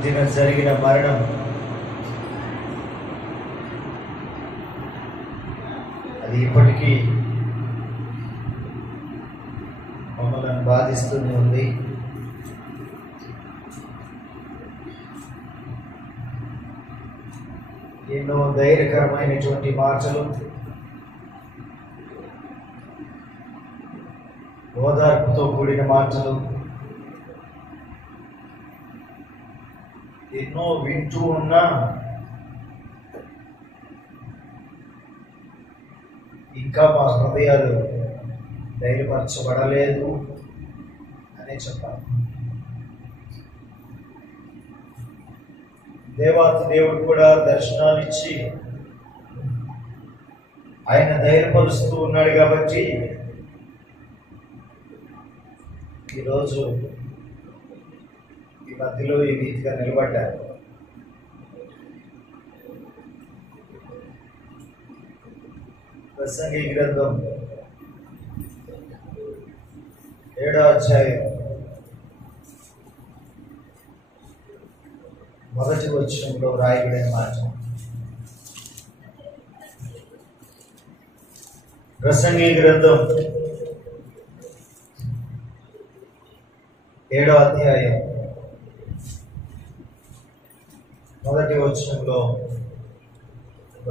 మధ్యన జరిగిన మరణం అది ఇప్పటికీ మమ్మల్ని బాధిస్తూనే ఉంది. ఎన్నో ధైర్యకరమైనటువంటి మాటలు, ఓదార్పుతో కూడిన మాటలు ఎన్నో వింటూ ఉన్నా ఇంకా మా హృదయాలు ధైర్యపరచబడలేదు అనే చెప్పాలి. దేవాతి దేవుడు కూడా దర్శనాలు ఇచ్చి ఆయన ధైర్యపరుస్తూ ఉన్నాడు కాబట్టి ఈరోజు ఈ మధ్యలో ఈ రీతిగా నిలబడ్డారు. ప్రసంగి గ్రంథం 7వ అధ్యాయం 1వ వచనంలో రాయబడిన మాట. ప్రసంగి గ్రంథం 7వ అధ్యాయం 1వ వచనంలో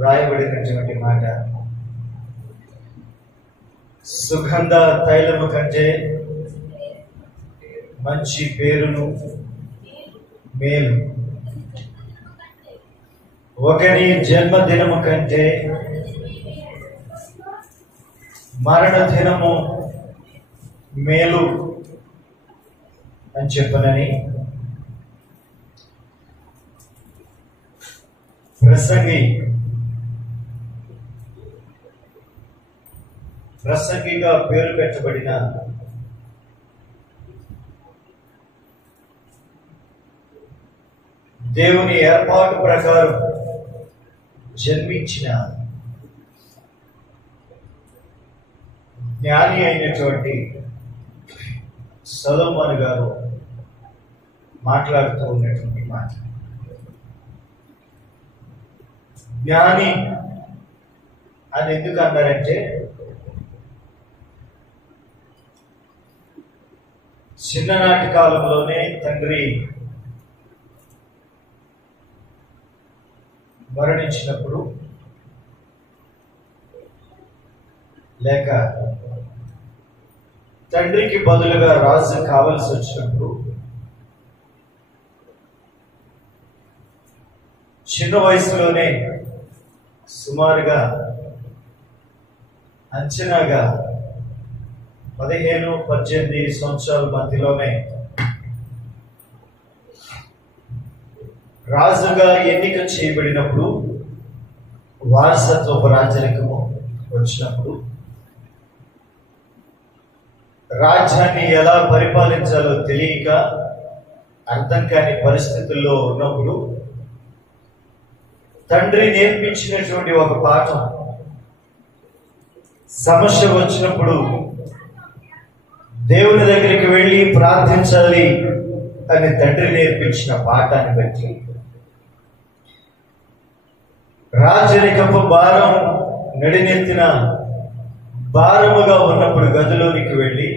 రాయబడినటువంటి మాట, సుగంధ తైలము కంటే మంచి పేరును మేలు, ఒకని జన్మదినము కంటే మరణ దినము మేలు అని చెప్పనని ప్రసంగిగా పేరు పెట్టబడిన దేవుని ఏర్పాటు ప్రకారం జన్మించిన జ్ఞాని అయినటువంటి సొలొమోను గారు మాట్లాడుతూ ఉన్నటువంటి మాట. జ్ఞాని అని ఎందుకు అన్నారంటే, చిన్ననాటి కాలంలోనే తండ్రి మరణించినప్పుడు, లేక తండ్రికి బదులుగా రాజు కావలసి వచ్చినప్పుడు చిన్న వయసులోనే సుమారుగా అంచనాగా 15-18 సంవత్సరాల మధ్యలోనే రాజుగా ఎన్నిక చేయబడినప్పుడు, వారసత్వపు రాజరికము వచ్చినప్పుడు రాజ్యాన్ని ఎలా పరిపాలించాలో తెలియక అర్థం కాని పరిస్థితుల్లో ఉన్నప్పుడు తండ్రి నేర్పించినటువంటి ఒక పాఠం, సమస్య వచ్చినప్పుడు దేవుని దగ్గరికి వెళ్ళి ప్రార్థించాలి అని తండ్రి నేర్పించిన పాఠాన్ని బట్టి రాజరికపు భారం నడినెత్తిన భారముగా ఉన్నప్పుడు గదిలోనికి వెళ్ళి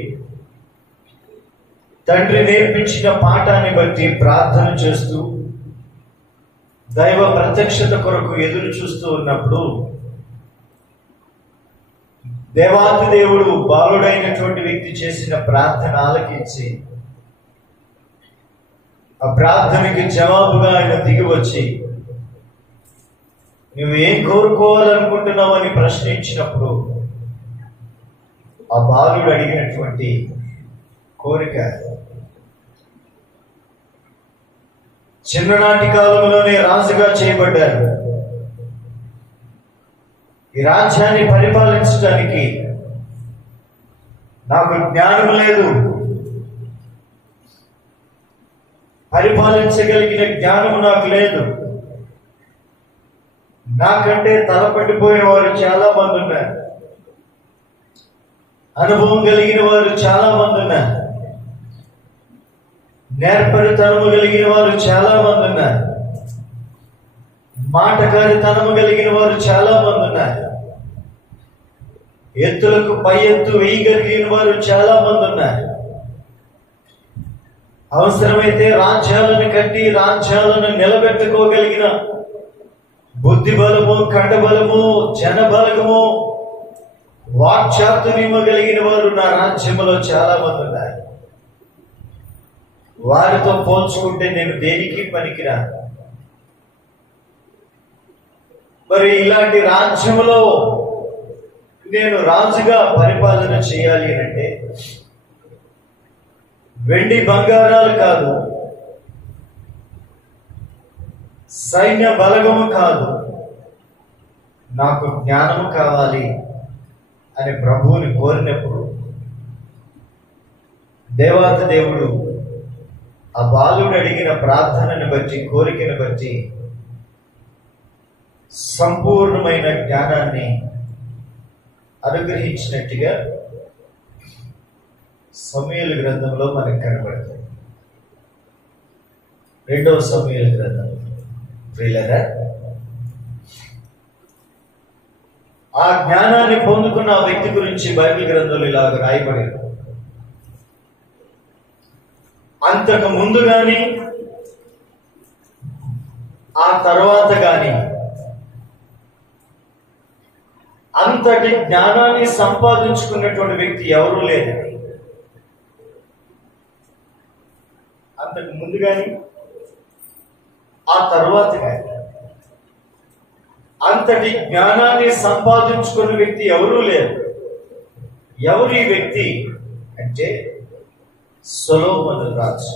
తండ్రి నేర్పించిన పాఠాన్ని బట్టి ప్రార్థన చేస్తూ దైవ ప్రత్యక్షత కొరకు ఎదురు చూస్తూ ఉన్నప్పుడు దేవాతి దేవుడు బాలుడైనటువంటి వ్యక్తి చేసిన ప్రార్థన ఆలకించి ఆ ప్రార్థనకి జవాబుగా ఆయన దిగి వచ్చి, నువ్వు ఏం కోరుకోవాలనుకుంటున్నావు అని ప్రశ్నించినప్పుడు ఆ బాలుడు అడిగినటువంటి కోరిక, చిన్ననాటి కాలంలోనే రాజుగా చేయబడ్డారు, ఈ రాజ్యాన్ని పరిపాలించడానికి నాకు జ్ఞానం లేదు, పరిపాలించగలిగిన జ్ఞానం నాకు లేదు, నాకంటే తలపడిపోయిన వారు చాలా మంది ఉన్నారు, అనుభవం కలిగిన వారు చాలా మంది ఉన్నారు, నేర్పరితనము కలిగిన వారు చాలా మంది ఉన్నారు. మాటకారితనము కలిగిన వారు చాలా మంది ఉన్నారు. ఎత్తులకు పై ఎత్తు వేయగలిగిన వారు చాలా మంది ఉన్నారు. అవసరమైతే రాజ్యాలను కట్టి రాజ్యాలను నిలబెట్టుకోగలిగిన బుద్ధి బలము, కండబలము, జనబలము, వాక్చాతుర్యము కలిగిన వారు నా రాజ్యములో చాలా మంది ఉన్నారు. వారితో పోల్చుకుంటే నేను దేనికి పనికిరాను. మరి ఇలాంటి రాజ్యములో నేను రాజుగా పరిపాలన చేయాలి అంటే వెండి బంగారాలు కాదు, సైన్య బలగము కాదు, నాకు జ్ఞానము కావాలి అని ప్రభువుని కోరినప్పుడు దేవాతి దేవుడు ఆ బాలుడు అడిగిన ప్రార్థనని బట్టి, కోరికను బట్టి సంపూర్ణమైన జ్ఞానాన్ని అనుగ్రహించినట్టుగా సమూయేలు గ్రంథంలో మనకు కనబడుతుంది. 2వ సమూయేలు గ్రంథం. ప్రియులారా, ఆ జ్ఞానాన్ని పొందుకున్న ఆ వ్యక్తి గురించి బైబిల్ గ్రంథంలో ఇలాగ రాయబడింది. అంతకు ముందు గాని ఆ తర్వాత గాని అంతటి జ్ఞానాన్ని సంపాదించుకున్నటువంటి వ్యక్తి ఎవరూ లేదని. అంతకు ముందు గాని ఆ తర్వాత గాని అంతటి జ్ఞానాన్ని సంపాదించుకున్న వ్యక్తి ఎవరూ లేరు. ఎవరు ఈ వ్యక్తి అంటే సొలొమోను రాజు.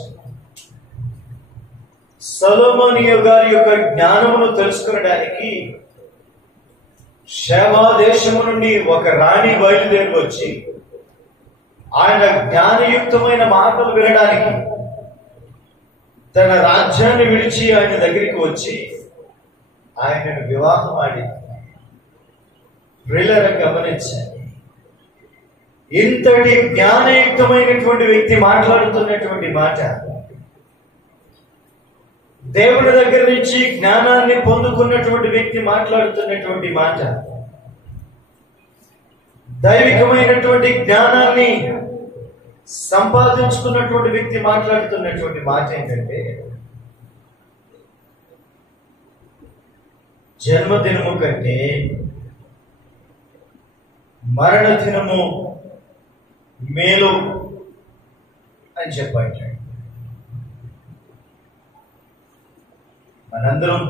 సొలొమోను గారి యొక్క జ్ఞానమును తెలుసుకునడానికి షేబా దేశము నుండి ఒక రాణి బయలుదేరి వచ్చి ఆయన జ్ఞానయుక్తమైన మాటలు వినడానికి తన రాజ్యాన్ని విడిచి ఆయన దగ్గరికి వచ్చి ఆయనను వివాహం ఆడి. ప్రియులారా, గమనించండి, ఇంతటి జ్ఞానయుక్తమైనటువంటి వ్యక్తి మాట్లాడుతున్నటువంటి మాట, దేవుడి దగ్గర నుంచి జ్ఞానాన్ని పొందుకున్నటువంటి వ్యక్తి మాట్లాడుతున్నటువంటి మాట, దైవికమైనటువంటి జ్ఞానాన్ని సంపాదించుకున్నటువంటి వ్యక్తి మాట్లాడుతున్నటువంటి మాట ఏంటంటే, జన్మదినము కంటే మరణ దినము మేలు అని చెప్పండి. మనందరం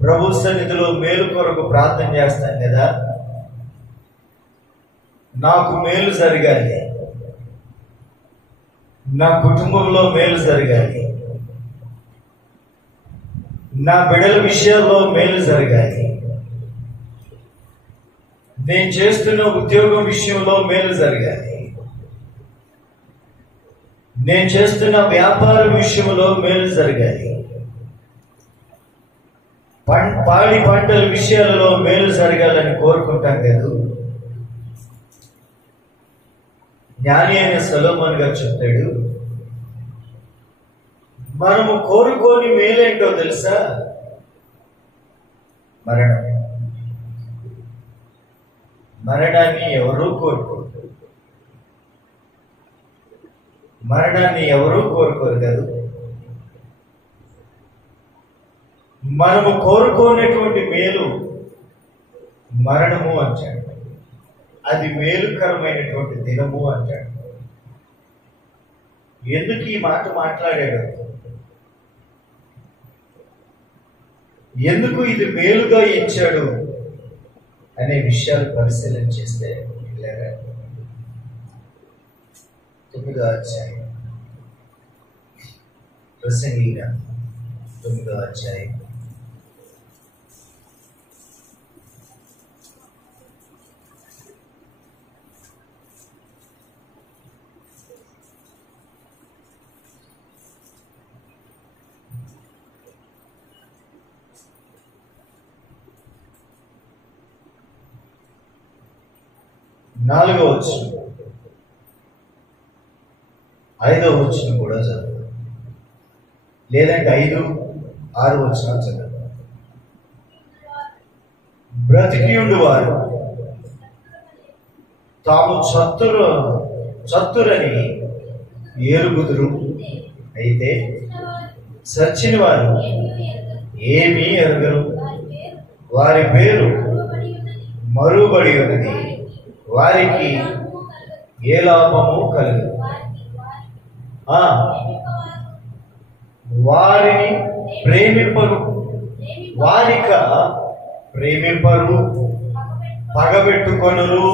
ప్రభు సన్నిధిలో మేలు కొరకు ప్రార్థన చేస్తాం కదా. నాకు మేలు జరగాలి, నా కుటుంబంలో మేలు జరగాలి, నా బిడ్డల విషయాల్లో మేలు జరగాలి, నేను చేస్తున్న ఉద్యోగం విషయంలో మేలు జరగాలి, నేను చేస్తున్న వ్యాపారం విషయంలో మేలు జరగాలి, పాడి పంటల విషయాలలో మేలు జరగాలని కోరుకుంటాం కదా. జ్ఞాని అయిన సొలొమోను గారు చెప్తాడు, మనము కోరుకోని మేలేంటో తెలుసా? మరణం. మరణాన్ని ఎవరూ కోరుకోరు. మరణాన్ని ఎవరూ కోరుకోరు కదా. మనము కోరుకోనటువంటి మేలు మరణము అంటాడు. అది మేలుకరమైనటువంటి దినము అంటాడు. ఎందుకు ఈ మాట మాట్లాడాడు? ఎందుకు ఇది మేలుగా ఎంచాడు అనే విషయాలు పరిశీలన చేస్తే 9వ అధ్యాయం, ప్రసంగి 9వ అధ్యాయం 4వ వచనం, 5వ వచనం కూడా చదువు, లేదంటే 5, 6 వచనాలు చదువు. బ్రతికియుండు వారు తాము చత్తురని ఎరుగుదురు, అయితే చచ్చిన వారు ఏమీ ఎరగరు. వారి పేరు మరుబడి ఉన్నది, వారికి ఏ లాభము కలదు. వారిని ప్రేమింపరు, వారిక ప్రేమింపరు, పగబెట్టుకొనరు,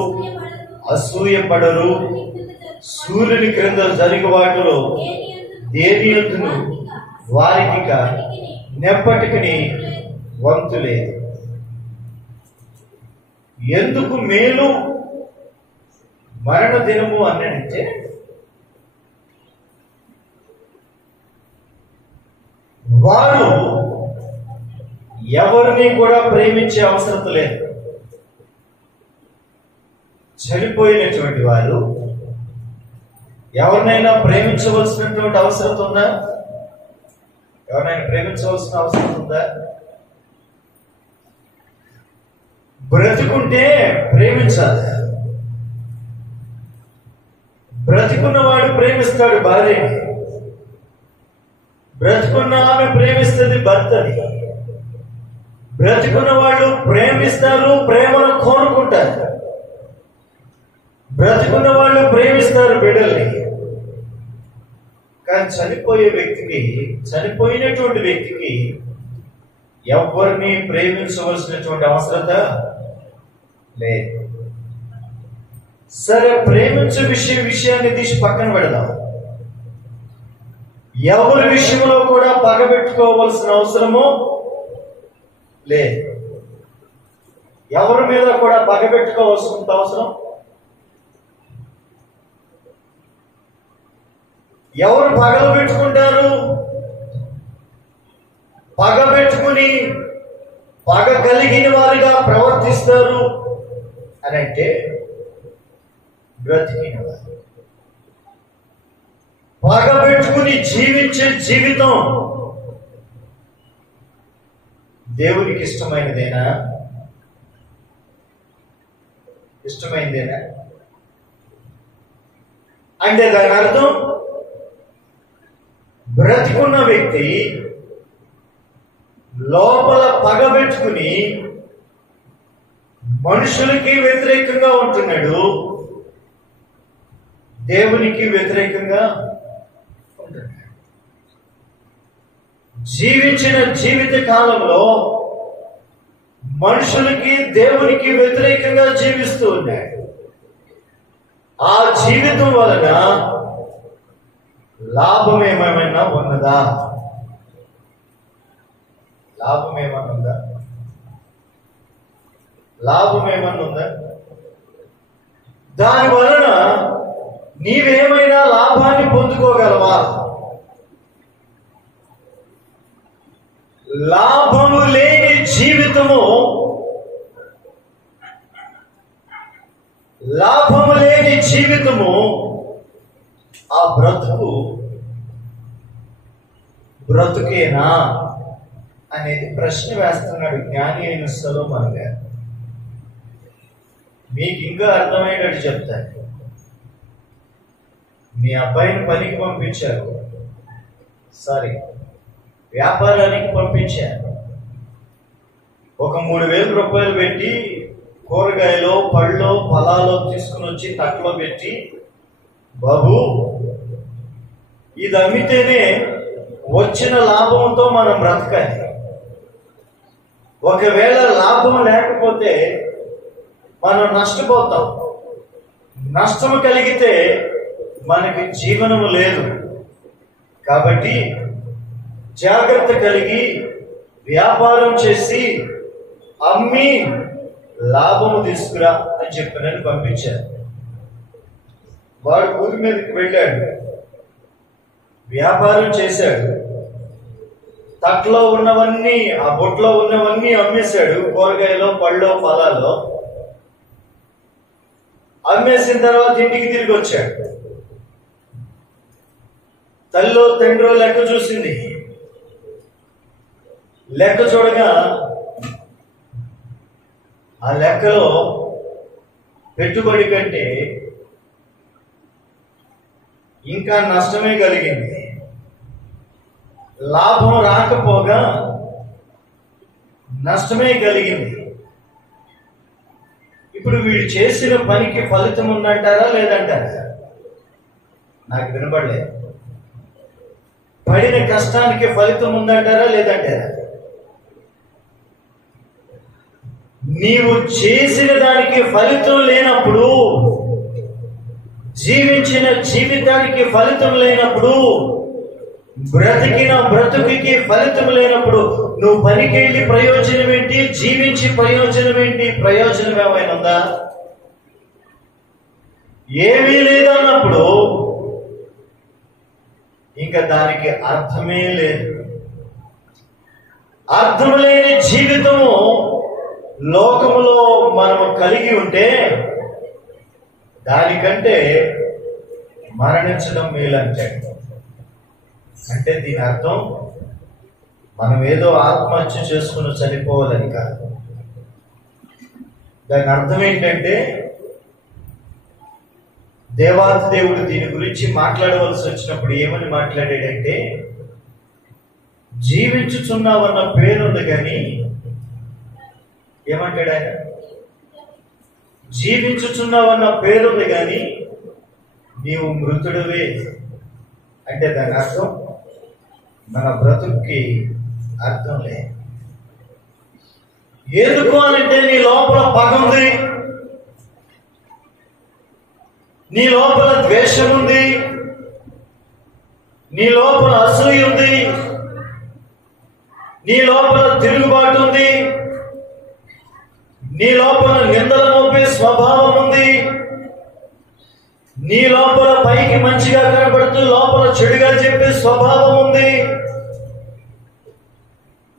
అసూయపడరు. సూర్యుని క్రింద జరిగి వాటిలో దేని యందును వారికి నెప్పటికి వంతు లేదు. ఎందుకు మేలు మరణ దినము అనంటే, వారు ఎవరిని కూడా ప్రేమించే అవసరం లేదు. చనిపోయినటువంటి వారు ఎవరినైనా ప్రేమించవలసినటువంటి అవసరం ఉందా? ఎవరినైనా ప్రేమించవలసిన అవసరం ఉందా? బ్రతికుంటే ప్రేమించాలి. బ్రతికున్నవాడు ప్రేమిస్తాడు భార్యని, బ్రతికున్న ఆమె ప్రేమిస్తుంది భర్తని. బ్రతికున్న వాళ్ళు ప్రేమిస్తారు, ప్రేమను కోరుకుంటారు. బ్రతికున్న వాళ్ళు ప్రేమిస్తారు బిడ్డల్ని. కానీ చనిపోయినటువంటి వ్యక్తికి ఎవరిని ప్రేమించవలసినటువంటి అవసరత లేదు. సరే, ప్రేమించే విషయాన్ని తీసి పక్కన పెడదాం. ఎవరి విషయంలో కూడా పగబెట్టుకోవలసిన అవసరము లేదు. ఎవరి మీద కూడా పగబెట్టుకోవాల్సిన అవసరం. ఎవరు పగలు పెట్టుకుంటారు? పగ పెట్టుకుని పగ కలిగిన వారిగా ప్రవర్తిస్తారు అని అంటే బ్రతికిన వారు. పగ పెట్టుకుని జీవించే జీవితం దేవునికి ఇష్టమైనదేనా? ఇష్టమైనదేనా అంటే దాని అర్థం, బ్రతికున్న వ్యక్తి లోపల పగబెట్టుకుని మనుషులకి వ్యతిరేకంగా ఉంటున్నాడు, దేవునికి వ్యతిరేకంగా ఉంటున్నాడు. జీవించిన జీవిత కాలంలో మనుషులకి దేవునికి వ్యతిరేకంగా జీవిస్తూ ఉన్నాడు. ఆ జీవితం వలన లాభం ఏమైనా ఉన్నదా? లాభం ఏమన్నా ఉందా? లాభం ఏమన్నా ఉందా? దాని వలన నీవేమైనా లాభాన్ని పొందుకోగలవా? లాభము లేని జీవితము, లాభము లేని జీవితము, ఆ బ్రతుకేనా అనేది ప్రశ్న వేస్తున్నాడు జ్ఞాని అయిన సొలొమోను గారు. మీకు ఇంకా అర్థమయ్యేటట్టు చెప్తాను. మీ అబ్బాయిని పనికి పంపించారు, వ్యాపారానికి పంపించారు. ఒక 3,000 రూపాయలు పెట్టి కూరగాయలో, పళ్ళో, ఫలాలో తీసుకుని వచ్చి తక్కువ పెట్టి, బాబు ఇది అమ్మితేనే వచ్చిన లాభంతో మనం బ్రతకాలి. ఒకవేళ లాభం లేకపోతే మనం నష్టపోతాం. నష్టము కలిగితే మనకి జీవనము లేదు. కాబట్టి జాగ్రత్త కలిగి వ్యాపారం చేసి అమ్మి లాభము తీసుకురా అని చెప్పినని పంపించారు. వాడు ఊరి మీదకి వెళ్ళాడు, వ్యాపారం చేశాడు. తట్లో ఉన్నవన్నీ, ఆ బొట్లో ఉన్నవన్నీ అమ్మేశాడు. కూరగాయలో, పళ్ళో, ఫలాల్లో అమ్మేసిన తర్వాత ఇంటికి తిరిగి వచ్చాడు. తల్లో తండ్రో లెక్క చూసింది. లెక్క చూడగా ఆ లెక్కలో పెట్టుబడి కంటే ఇంకా నష్టమే కలిగింది. లాభం రాకపోగా నష్టమే కలిగింది. ఇప్పుడు వీడు చేసిన పనికి ఫలితం ఉందంటారా లేదంటారా? నాకు వినపడలేదు. పడిన కష్టానికి ఫలితం ఉందంటారా లేదంటారా? నీవు చేసిన దానికి ఫలితం లేనప్పుడు, జీవించిన జీవితానికి ఫలితం లేనప్పుడు, బ్రతికిన బ్రతుకుకి ఫలితం లేనప్పుడు నువ్వు పనికి వెళ్ళి ప్రయోజనం ఏంటి? జీవించి ప్రయోజనం ఏంటి? ప్రయోజనం ఏమైనా ఉందా? ఏమీ లేదన్నప్పుడు ఇంకా దానికి అర్థమే లేదు. అర్థం లేని జీవితము లోకములో మనము కలిగి ఉంటే దానికంటే మరణించడం మేలంటే. అంటే దీని అర్థం మనం ఏదో ఆత్మహత్య చేసుకుని చనిపోవాలని కాదు. దాని అర్థం ఏంటంటే దేవాది దేవుడు దీని గురించి మాట్లాడవలసి వచ్చినప్పుడు ఏమని మాట్లాడాడంటే, జీవించుచున్నావన్న పేరుంది కానీ ఏమంటాడు ఆయన? జీవించుచున్నావన్న పేరుంది కానీ నీవు మృతుడివే. అంటే దాని అర్థం మన బ్రతుక్కి అర్థం లేదు. ఎందుకు అనంటే నీ లోపల పగ ఉంది, నీ లోపల ద్వేషం ఉంది, నీ లోపల అసూయ ఉంది, నీ లోపల తిరుగుబాటు ఉంది, నీ లోపల నిందలు మోపే స్వభావం ఉంది, నీ లోపల పైకి మంచిగా కనబడుతూ లోపల చెడుగా చెప్పే స్వభావం ఉంది.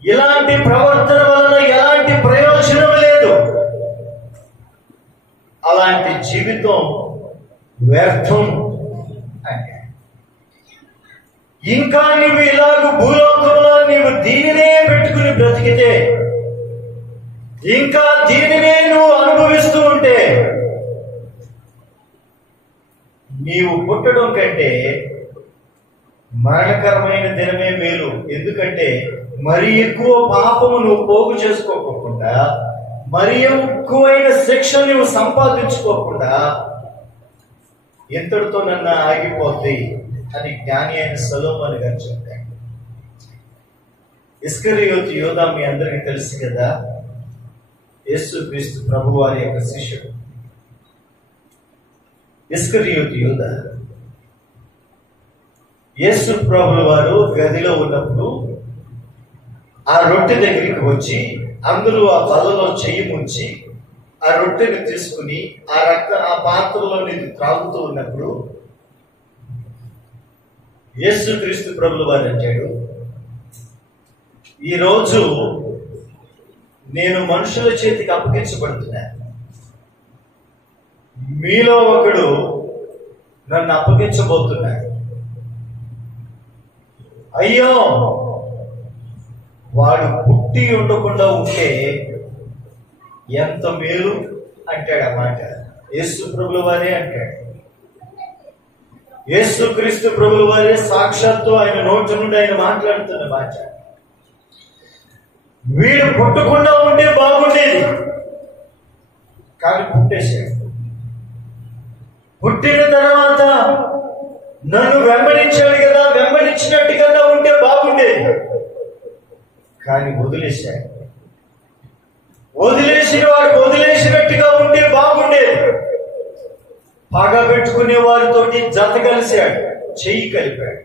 ఇలాంటి ప్రవర్తన వలన ఎలాంటి ప్రయోజనం లేదు. అలాంటి జీవితం వ్యర్థం. అంటే ఇంకా నువ్వు ఇలాగ భూలోకంలో నీవు దీనినే పెట్టుకుని బ్రతికితే, ఇంకా దీనినే నువ్వు అనుభవిస్తూ ఉంటే, నీవు పుట్టడం కంటే మరణకరమైన దినమే మేలు. ఎందుకంటే మరి ఎక్కువ పాపము నువ్వు పోగు చేసుకోకుండా, మరి ఎక్కువైన శిక్ష నువ్వు సంపాదించుకోకుండా ఎంతటితో నన్ను ఆగిపోతాయి అని జ్ఞాని అయిన సొలొమోను గారు చెప్పాడు. ఇస్కరియోతు యోధా మీ అందరికీ తెలుసు కదా, యేసుక్రీస్తు ప్రభు వారి యొక్క శిష్యుడు. ఇస్కరియోతు యోధా యేసు ప్రభుల వారు గదిలో ఉన్నప్పుడు ఆ రొట్టె దగ్గరికి వచ్చి అందరూ ఆ బల్లలో చెయ్యి ముంచి ఆ రొట్టెని తీసుకుని ఆ పాత్రలో నీకు త్రాగుతూ ఉన్నప్పుడు యేసుక్రీస్తు ప్రభుల వారు అంటాడు, ఈరోజు నేను మనుషుల చేతికి అప్పగించబడుతున్నా, మీలో ఒకడు నన్ను అప్పగించబోతున్నాడు. అయ్యో, వాడు పుట్టి ఉండకుండా ఉంటే ఎంత మేలు అంటాడు. అన్నమాట యేసు ప్రభుల వారే అంటాడు. యేసుక్రీస్తు ప్రభుల వారే సాక్షాత్తు ఆయన నోటి నుండి ఆయన మాట్లాడుతున్న మాట. వీడు పుట్టకుండా ఉంటే బాగుండేది, కానీ పుట్టేశాడు. పుట్టిన తర్వాత నన్ను వెంబడించాడు కదా, వెంబడించినట్టుగా ఉంటే బాగుండేది, కానీ వదిలేశాడు. వదిలేసిన వాడు వదిలేసినట్టుగా ఉంటే బాగుండేది. పగ పెట్టుకునే వారితోటి జత కలిశాడు, చెయ్యి కలిపాడు.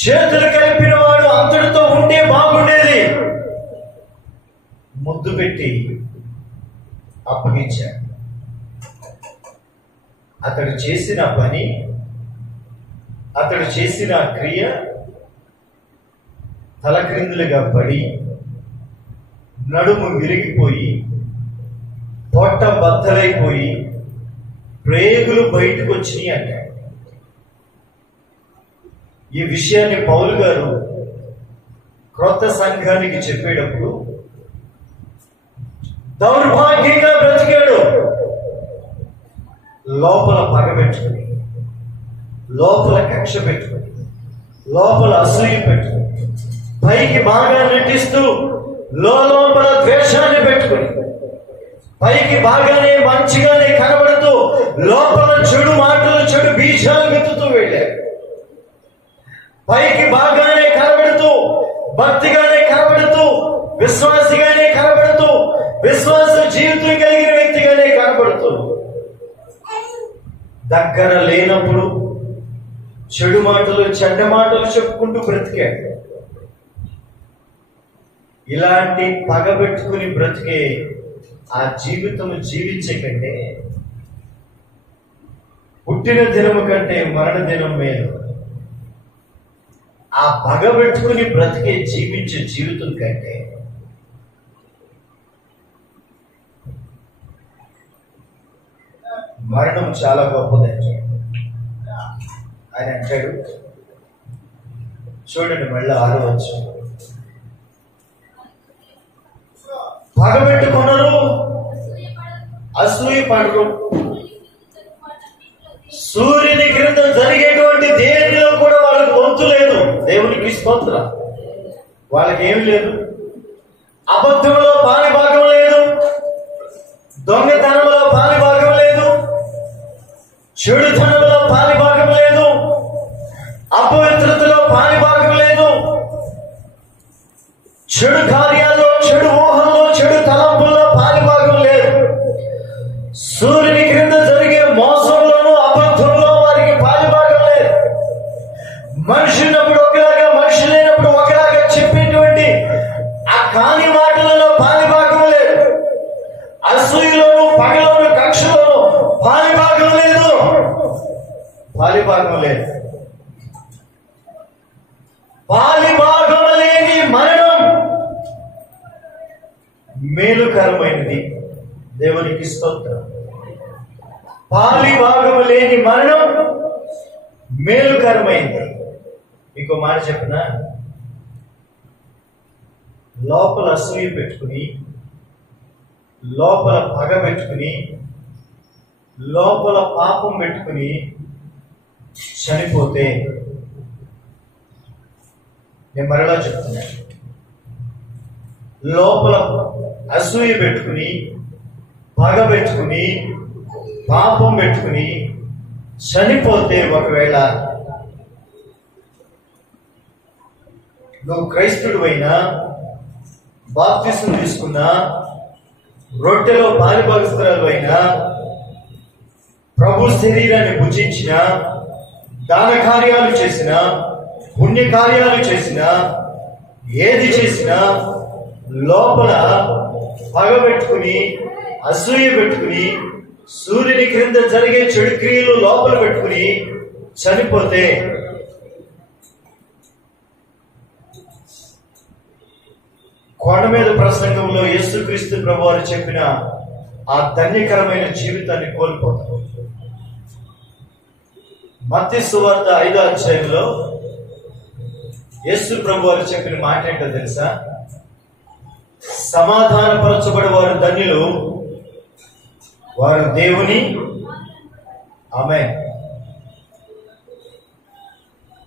చేతులు కలిపిన వాడు అంతటితో ఉంటే బాగుండేది, ముద్దు పెట్టి అప్పగించాడు. అతడు చేసిన పని, అతడు చేసిన క్రియ తలక్రిందులుగా పడి నడుము విరిగిపోయి పొట్ట బద్దలైపోయి ప్రేగులు బయటకు వచ్చినాయి అంటాడు. ఈ విషయాన్ని పౌలు గారు క్రొత్త సంఘానికి చెప్పేటప్పుడు దౌర్భాగ్యంగా బ్రతికాడు. లోపల పగ పెట్టుకుని, లోపల కక్ష పెట్టుకుని, లోపల అసూయ పెట్టుకుని, పైకి బాగా నటిస్తూ లోపల ద్వేషాన్ని పెట్టుకుని, పైకి బాగానే మంచిగానే కనబడుతూ లోపల చెడు మాటలు, చెడు బీజాలు విత్తుతూ వెళ్ళాడు. పైకి బాగానే కనబడుతూ, భక్తిగానే కనబడుతూ, విశ్వాసిగానే కనబడుతూ, విశ్వాస జీవితం కలిగిన వ్యక్తిగానే కనబడుతూ, దగ్గర లేనప్పుడు చెడు మాటలు, చెడ్డ మాటలు చెప్పుకుంటూ బ్రతికాడు. ఇలాంటి పగబెట్టుకుని బ్రతికే ఆ జీవితం జీవించే కంటే పుట్టిన దినము కంటే మరణ దినం మేలు. ఆ పగబెట్టుకుని బ్రతికే జీవించే జీవితం కంటే మరణం చాలా గొప్పదండి. ఆయన అంటాడు, చూడండి మళ్ళీ 6వ వచనం, పగబెట్టుకున్నారు, అసూయ పడరు, సూర్యుని క్రింద జరిగేటువంటి దేనిలో కూడా వాళ్ళకి వంతు లేదు. దేవునికి స్తోత్రం. వాళ్ళకి ఏమి లేదు. అబద్ధంలో పాలిభాగం లేదు, దొంగతనంలో పాలిభాగం లేదు, చెడుతనంలో పాలిభాగం లేదు, అపవిత్రతలో పాలిభాగం లేదు, చెడు కార్యాల్లో, చెడు ఊహల్లో, చెడు తలంపుల్లో పాలిభాగం లేదు. సూర్యుని క్రింద జరిగే మోసంలోనూ అబద్ధంలో వారికి పాలిభాగం లేదు. మనిషి ఉన్నప్పుడు ఒకలాగా, మనిషి లేనప్పుడు ఒకలాగా చెప్పేటువంటి ఆ కాని మాటలలో పాలిభాగం లేదు. అసూయలోను, పగలోను, కక్షలోను పాలిభాగం లేదు. పాలిభాగం లేదు. పాలిభాగం లేని మరణం మేలుకరమైనది. దేవునికి స్తోత్రం. పాలిభాగం లేని మరణం మేలుకరమైనది. ఇంకో మాట చెప్పిన, లోపల అసూయ పెట్టుకుని, లోపల పగ పెట్టుకుని, లోపల పాపం పెట్టుకుని చనిపోతే, నేను మరలా చెప్తున్నాను, లోపల అసూయ పెట్టుకుని, పగ పెట్టుకుని, పాపం పెట్టుకుని చనిపోతే, ఒకవేళ నువ్వు క్రైస్తవుడు అయినా, బాప్తిసం తీసుకున్నా, రొట్టెలో పాలిభాగస్తురాలు అయినా, ప్రభు శరీరాన్ని భుజించిన, దాన కార్యాలు చేసిన, పుణ్య కార్యాలు చేసిన, ఏది చేసినా లోపల పగ పెట్టుకుని, అసూయ పెట్టుకుని, సూర్యుని క్రింద జరిగే చెడు క్రియలు లోపల పెట్టుకుని చనిపోతే, కొండ మీద ప్రసంగంలో యేసుక్రీస్తు ప్రభువారు చెప్పిన ఆ ధన్యకరమైన జీవితాన్ని కోల్పోతారు. మత్తయి సువార్త 5వ అధ్యాయంలో యేసు ప్రభువారు చెప్పిన మాట ఏంటో తెలుసా? సమాధానపరచబడి వారు ధన్యులు, వారు దేవుని ఆమేన్.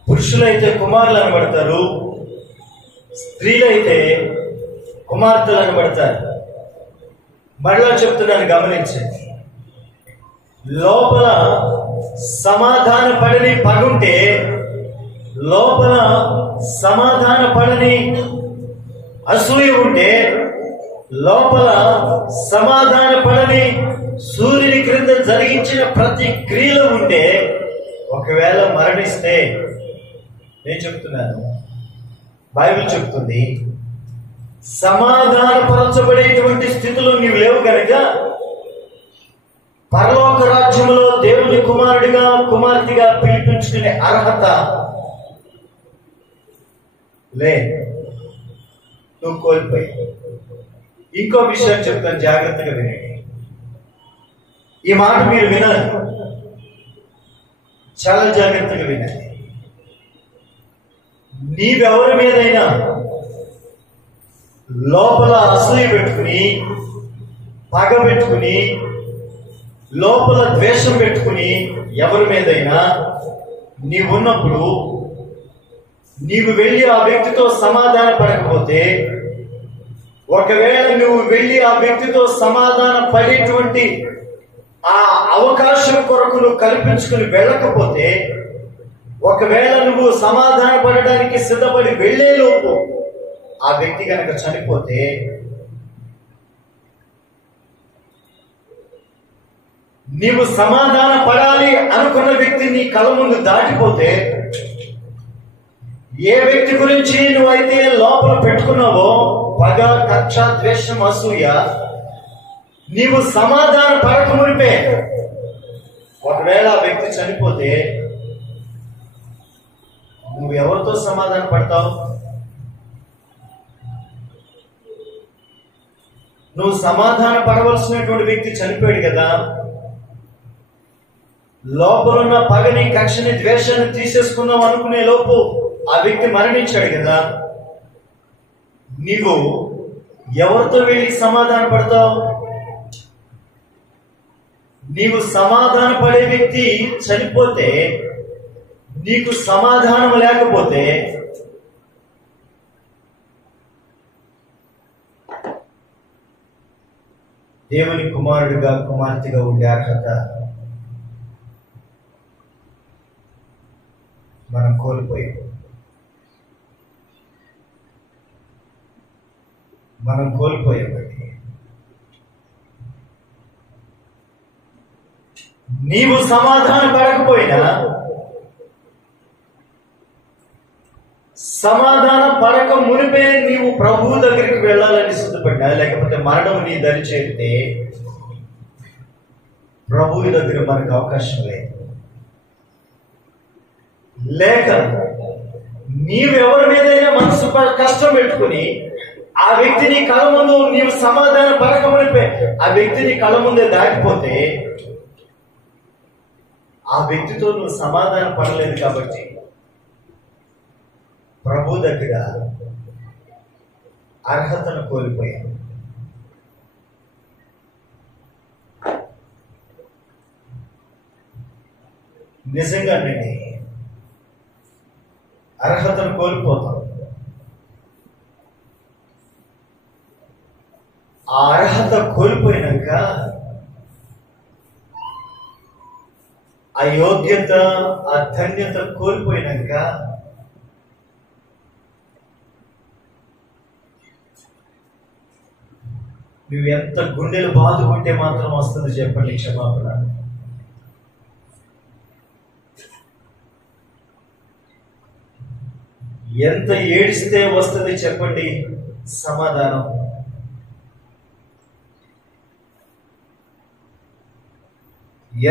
పురుషులైతే కుమారులు అనబడతారు, స్త్రీలైతే కుమార్తెలు అనబడతారు. మరలా చెప్తున్నాను, గమనించండి. లోపల సమాధాన పడని పగుంటే, లోపల సమాధాన పడని అసూయ ఉంటే, లోపల సమాధాన పడని సూర్యుని క్రింద జరిగించిన ప్రతి క్రియలు ఉంటే, ఒకవేళ మరణిస్తే, నేను చెప్తున్నాను, బైబిల్ చెప్తుంది, సమాధానపరచబడేటువంటి స్థితిలో నీవు లేవు కనుక పరలోక రాజ్యంలో దేవుని కుమారుడిగా, కుమార్తెగా పిలిపించుకునే అర్హత లే, నువ్వు కోల్పోయి. ఇంకో విషయం చెప్తాను, జాగ్రత్తగా వినండి. ఈ మాట మీరు వినాలి, చాలా జాగ్రత్తగా వినండి. నీవెవరి మీదైనా లోపల అసూయ పెట్టుకుని, పగ పెట్టుకుని, లోపల ద్వేషం పెట్టుకుని ఎవరి మీదైనా నీవున్నప్పుడు నీవు వెళ్ళి ఆ వ్యక్తితో సమాధాన పడకపోతే, ఒకవేళ నువ్వు వెళ్ళి ఆ వ్యక్తితో సమాధాన పడేటువంటి ఆ అవకాశం కొరకు నువ్వు కల్పించుకుని వెళ్ళకపోతే, ఒకవేళ నువ్వు సమాధాన పడడానికి సిద్ధపడి వెళ్ళేలోపు ఆ వ్యక్తి కనుక చనిపోతే, నీవు సమాధాన పడాలి అనుకున్న వ్యక్తి నీ కళ్ళ ముందు దాటిపోతే, ఏ వ్యక్తి గురించి నువ్వైతే లోపల పెట్టుకున్నావో పగ, కక్ష, ద్వేషం, అసూయ, నీవు సమాధాన పడక మునిపే ఒకవేళ ఆ వ్యక్తి చనిపోతే నువ్వు ఎవరితో సమాధాన పడతావు? నువ్వు సమాధాన పడవలసినటువంటి వ్యక్తి చనిపోయాడు కదా, లోపలున్న పగని, కక్షని, ద్వేషాన్ని తీసేసుకుందాం అనుకునే లోపు ఆ వ్యక్తి మరణించాడు కదా, నీవు ఎవరితో వెళ్ళి సమాధాన పడతావు? నీవు సమాధాన పడే వ్యక్తి చనిపోతే, నీకు సమాధానం లేకపోతే, దేవుని కుమారుడిగా, కుమార్తెగా ఉండే అర్హత మనం కోల్పోయాం. నీవు సమాధాన పడకపోయినా, సమాధాన పడక మునిపే నీవు ప్రభువు దగ్గరికి వెళ్ళాలని సిద్ధపడ్డా, లేకపోతే మరణం నీ దరి చేరితే ప్రభువు దగ్గర మనకు అవకాశం లేదు. లేక నీవెవరి మీదైనా మనసు కష్టం పెట్టుకుని ఆ వ్యక్తిని కళ్ళ ముందు నీవు సమాధాన పడక మునిపే ఆ వ్యక్తిని కళ్ళ ముందే దాటిపోతే, ఆ వ్యక్తితో నువ్వు సమాధాన పడలేదు కాబట్టి ప్రభు దగ్గర అర్హతను కోల్పోయాను. నిజంగానండి, అర్హతను కోల్పోతాం. ఆ అర్హత కోల్పోయినాక, ఆ యోగ్యత, ఆ ధన్యత కోల్పోయినాక నువ్వు ఎంత గుండెలు బాదుకుంటే మాత్రం వస్తుంది చెప్పండి క్షమాపణ? ఎంత ఏడిస్తే వస్తుంది చెప్పండి సమాధానం?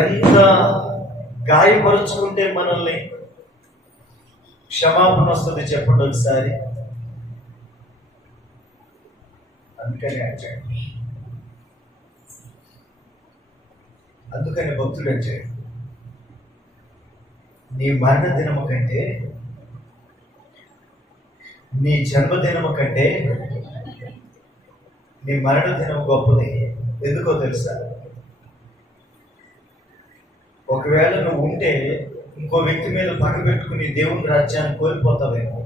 ఎంత గాయపరుచుకుంటే మనల్ని క్షమాపణ వస్తుంది చెప్పండి ఒకసారి? అందుకని భక్తుడు అంటే, నీ మరణ దినము కంటే, నీ జన్మదినము కంటే నీ మరణ దినం గొప్పది. ఎందుకో తెలుసా? ఒకవేళ నువ్వు ఉంటే ఇంకో వ్యక్తి మీద పగ పెట్టుకుని దేవుని రాజ్యాన్ని కోల్పోతావేమో.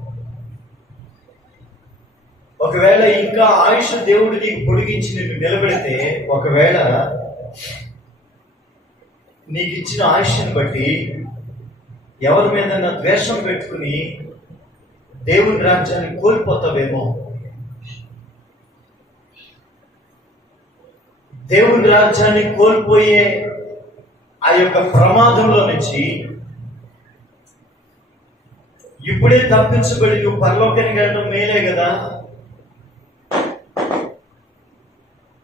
ఒకవేళ ఇంకా ఆయుష్ దేవుడు నీకు పొడిగించి నిన్ను నిలబెడితే, ఒకవేళ నీకు ఇచ్చిన ఆయుష్ని బట్టి ఎవరి మీద ద్వేషం పెట్టుకుని దేవుని రాజ్యాన్ని కోల్పోతావేమో. దేవుని రాజ్యాన్ని కోల్పోయే ఆ యొక్క ప్రమాదంలో నుంచి ఇప్పుడే తప్పించబడి నువ్వు పరలోకానికి వెళ్ళడం మేలే కదా.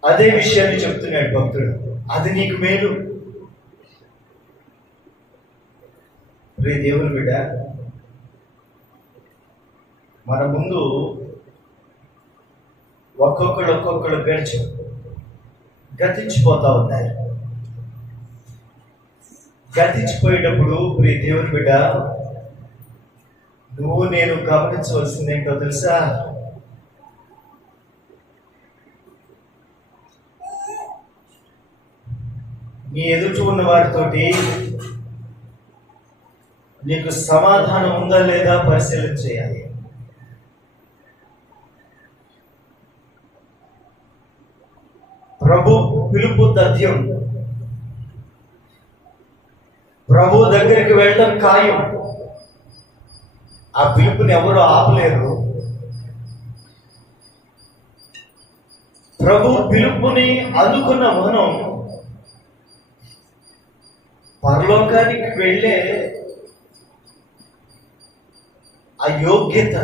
అదే విషయాన్ని చెప్తున్నాడు భక్తుడు, అది నీకు మేలు. రే దేవుని బిడ్డ, మన ముందు ఒక్కొక్కడు గతించిపోతా ఉన్నారు. గతించిపోయేటప్పుడు ప్రియ దేవుని బిడ్డ, నువ్వు నేను గమనించవలసింది ఏంటో తెలుసా? నీ ఎదుటి ఉన్న వారితోటి నీకు సమాధానం ఉందా లేదా పరిశీలన చేయాలి. ప్రభు పిలుపు తథ్యం. ప్రభు దగ్గరికి వెళ్ళడం ఖాయం. ఆ పిలుపుని ఎవరు ఆపలేరు. ప్రభు పిలుపుని అందుకున్న మనం పరలోకానికి వెళ్ళే ఆ యోగ్యత,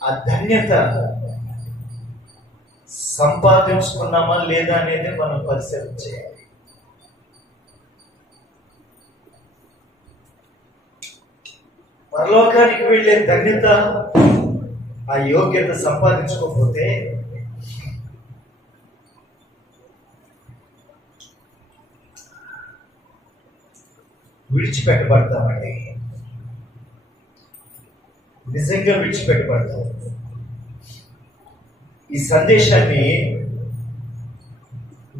ఆ ధన్యత సంపాదించుకున్నామా లేదా అనేది మనం పరిశీలన చేయాలి. పరలోకానికి వెళ్ళే ధన్యత, ఆ యోగ్యత సంపాదించుకోకపోతే విడిచిపెట్టబడతామండి. నిజంగా విడిచిపెట్టబడతాం. ఈ సందేశాన్ని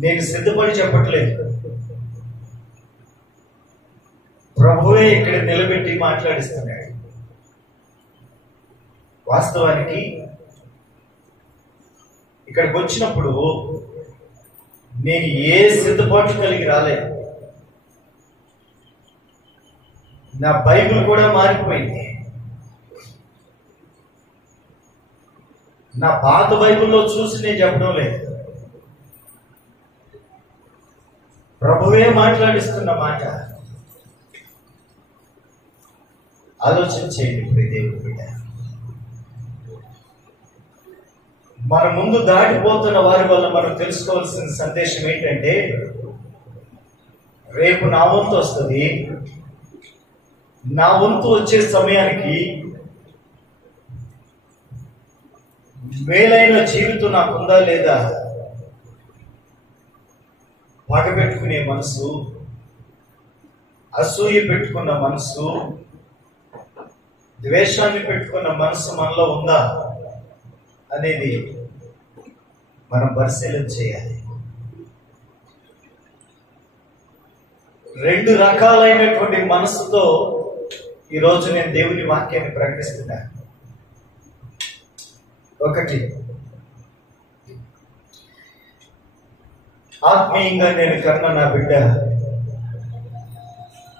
నేను సిద్ధపడి చెప్పట్లేదు. ప్రభువే ఇక్కడ నిలబెట్టి మాట్లాడిస్తున్నాడు. వాస్తవానికి ఇక్కడికి వచ్చినప్పుడు నేను ఏ సిద్ధపాటు కలిగి రాలేదు. నా బైబిల్ కూడా మారిపోయింది. నా పాత బైబిల్లో చూసి నేను చెప్పడం లేదు. ప్రభువే మాట్లాడిస్తున్న మాట. ఆలోచన చేయండి ఇప్పుడు. దేవుడి బిడ్డ, మన ముందు దాటిపోతున్న వారి వల్ల మనం తెలుసుకోవాల్సిన సందేశం ఏంటంటే, రేపు నా వంతు వస్తుంది. నా వంతు వచ్చే సమయానికి మేలైన జీవితం నాకుందా లేదా? పగ పెట్టుకునే మనసు, అసూయ పెట్టుకున్న మనసు, ద్వేషాన్ని పెట్టుకున్న మనసు మనలో ఉందా అనేది మనం పరిశీలన చేయాలి. రెండు రకాలైనటువంటి మనసుతో ఈరోజు నేను దేవుని వాక్యాన్ని ప్రకటిస్తున్నాను. ఒకటి, ఆత్మీయంగా నేను కన్నా నా బిడ్డ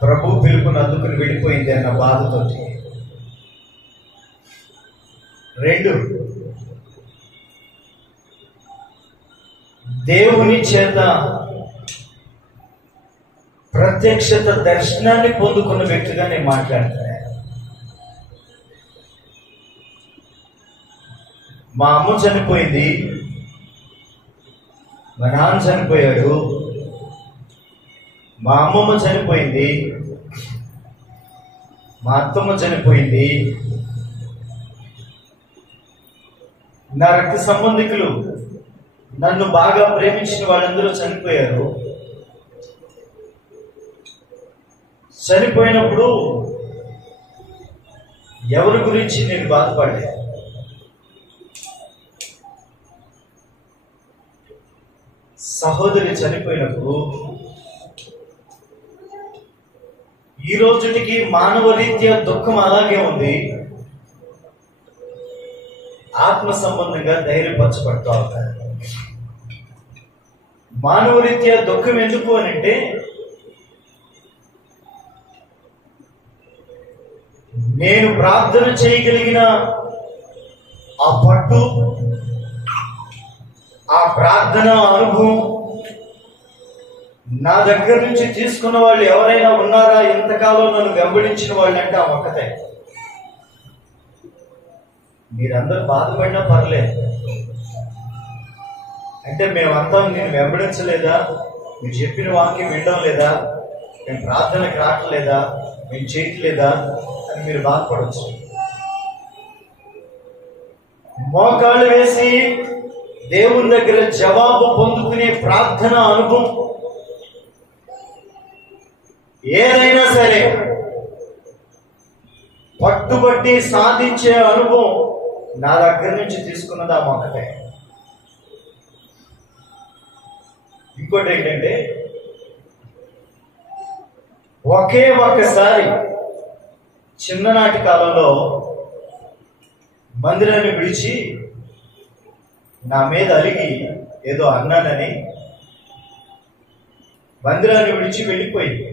ప్రభు పిలుపుని అందుకుని వెళ్ళిపోయింది అన్న బాధతోటి. రెండు, దేవుని చేత ప్రత్యక్షత దర్శనాన్ని పొందుకున్న వ్యక్తిగా నేను మాట్లాడుతున్నాను. మా అమ్మ చనిపోయింది, మా నాన్న చనిపోయాడు, మా అమ్మమ్మ చనిపోయింది, మా అత్తమ్మ చనిపోయింది, నా రక్త సంబంధికులు నన్ను బాగా ప్రేమించిన వాళ్ళందరూ చనిపోయారు. చనిపోయినప్పుడు ఎవరి గురించి నేను బాధపడలేదు. సహోదరి చనిపోయినప్పుడు ఈ రోజుకి మానవ రీత్యా దుఃఖం అలాగే ఉంది. ఆత్మ సంబంధంగా ధైర్యపరచబడతా ఉంటారు. మానవ రీత్యా దుఃఖం ఎందుకు అని అంటే, నేను ప్రార్థన చేయగలిగిన ఆ పట్టు, ఆ ప్రార్థన అనుభవం నా దగ్గర నుంచి తీసుకున్న వాళ్ళు ఎవరైనా ఉన్నారా ఇంతకాలం నన్ను వెంబడించిన వాళ్ళు అంటే ఆ ఒక్కతే. మీరందరూ బాధపడినా పర్లేదు. అంటే మేమంతా నేను వెంబడించలేదా, మీరు చెప్పిన వాక్యం వినడం లేదా, మేము ప్రార్థనకి రావట్లేదా, మేము చేయట్లేదా అని మీరు బాధపడవచ్చు. మోకాళ్ళు వేసి దేవుని దగ్గర జవాబు పొందుకునే ప్రార్థన అనుభవం ఏదైనా సరే పట్టుబట్టి సాధించే అనుభవం నా దగ్గర నుంచి తీసుకున్నది ఆ మొక్కటే. ఇంకోటి ఏంటంటే, ఒకే ఒక్కసారి చిన్ననాటి కాలంలో మందిరాన్ని విడిచి నా మీద అలిగి ఏదో అన్నానని మందిరాన్ని విడిచి వెళ్ళిపోయింది.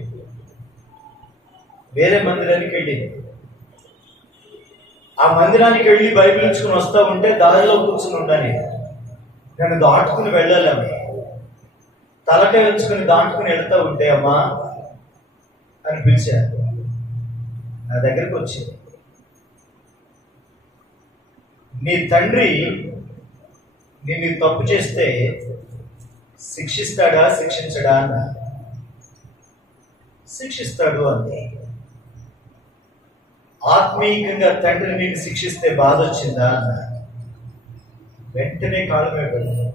వేరే మందిరానికి వెళ్ళింది. ఆ మందిరానికి వెళ్ళి బైబిల్ ఇచ్చుకుని వస్తా ఉంటే దారిలో కూర్చుని ఉండాలి. నేను దాటుకుని వెళ్ళాలి. అమ్మ తలకాయ ఉంచుకుని దాటుకుని వెళ్తా ఉంటే అమ్మా అని పిలిచాను. నా దగ్గరికి వచ్చింది. నీ తండ్రి నేను తప్పు చేస్తే శిక్షిస్తాడా శిక్షించడా అన్న. శిక్షిస్తాడు అంది. ఆత్మీయంగా తండ్రి నేను శిక్షిస్తే బాధ వచ్చిందా అన్న. వెంటనే కాళ్ళ మీద పడింది.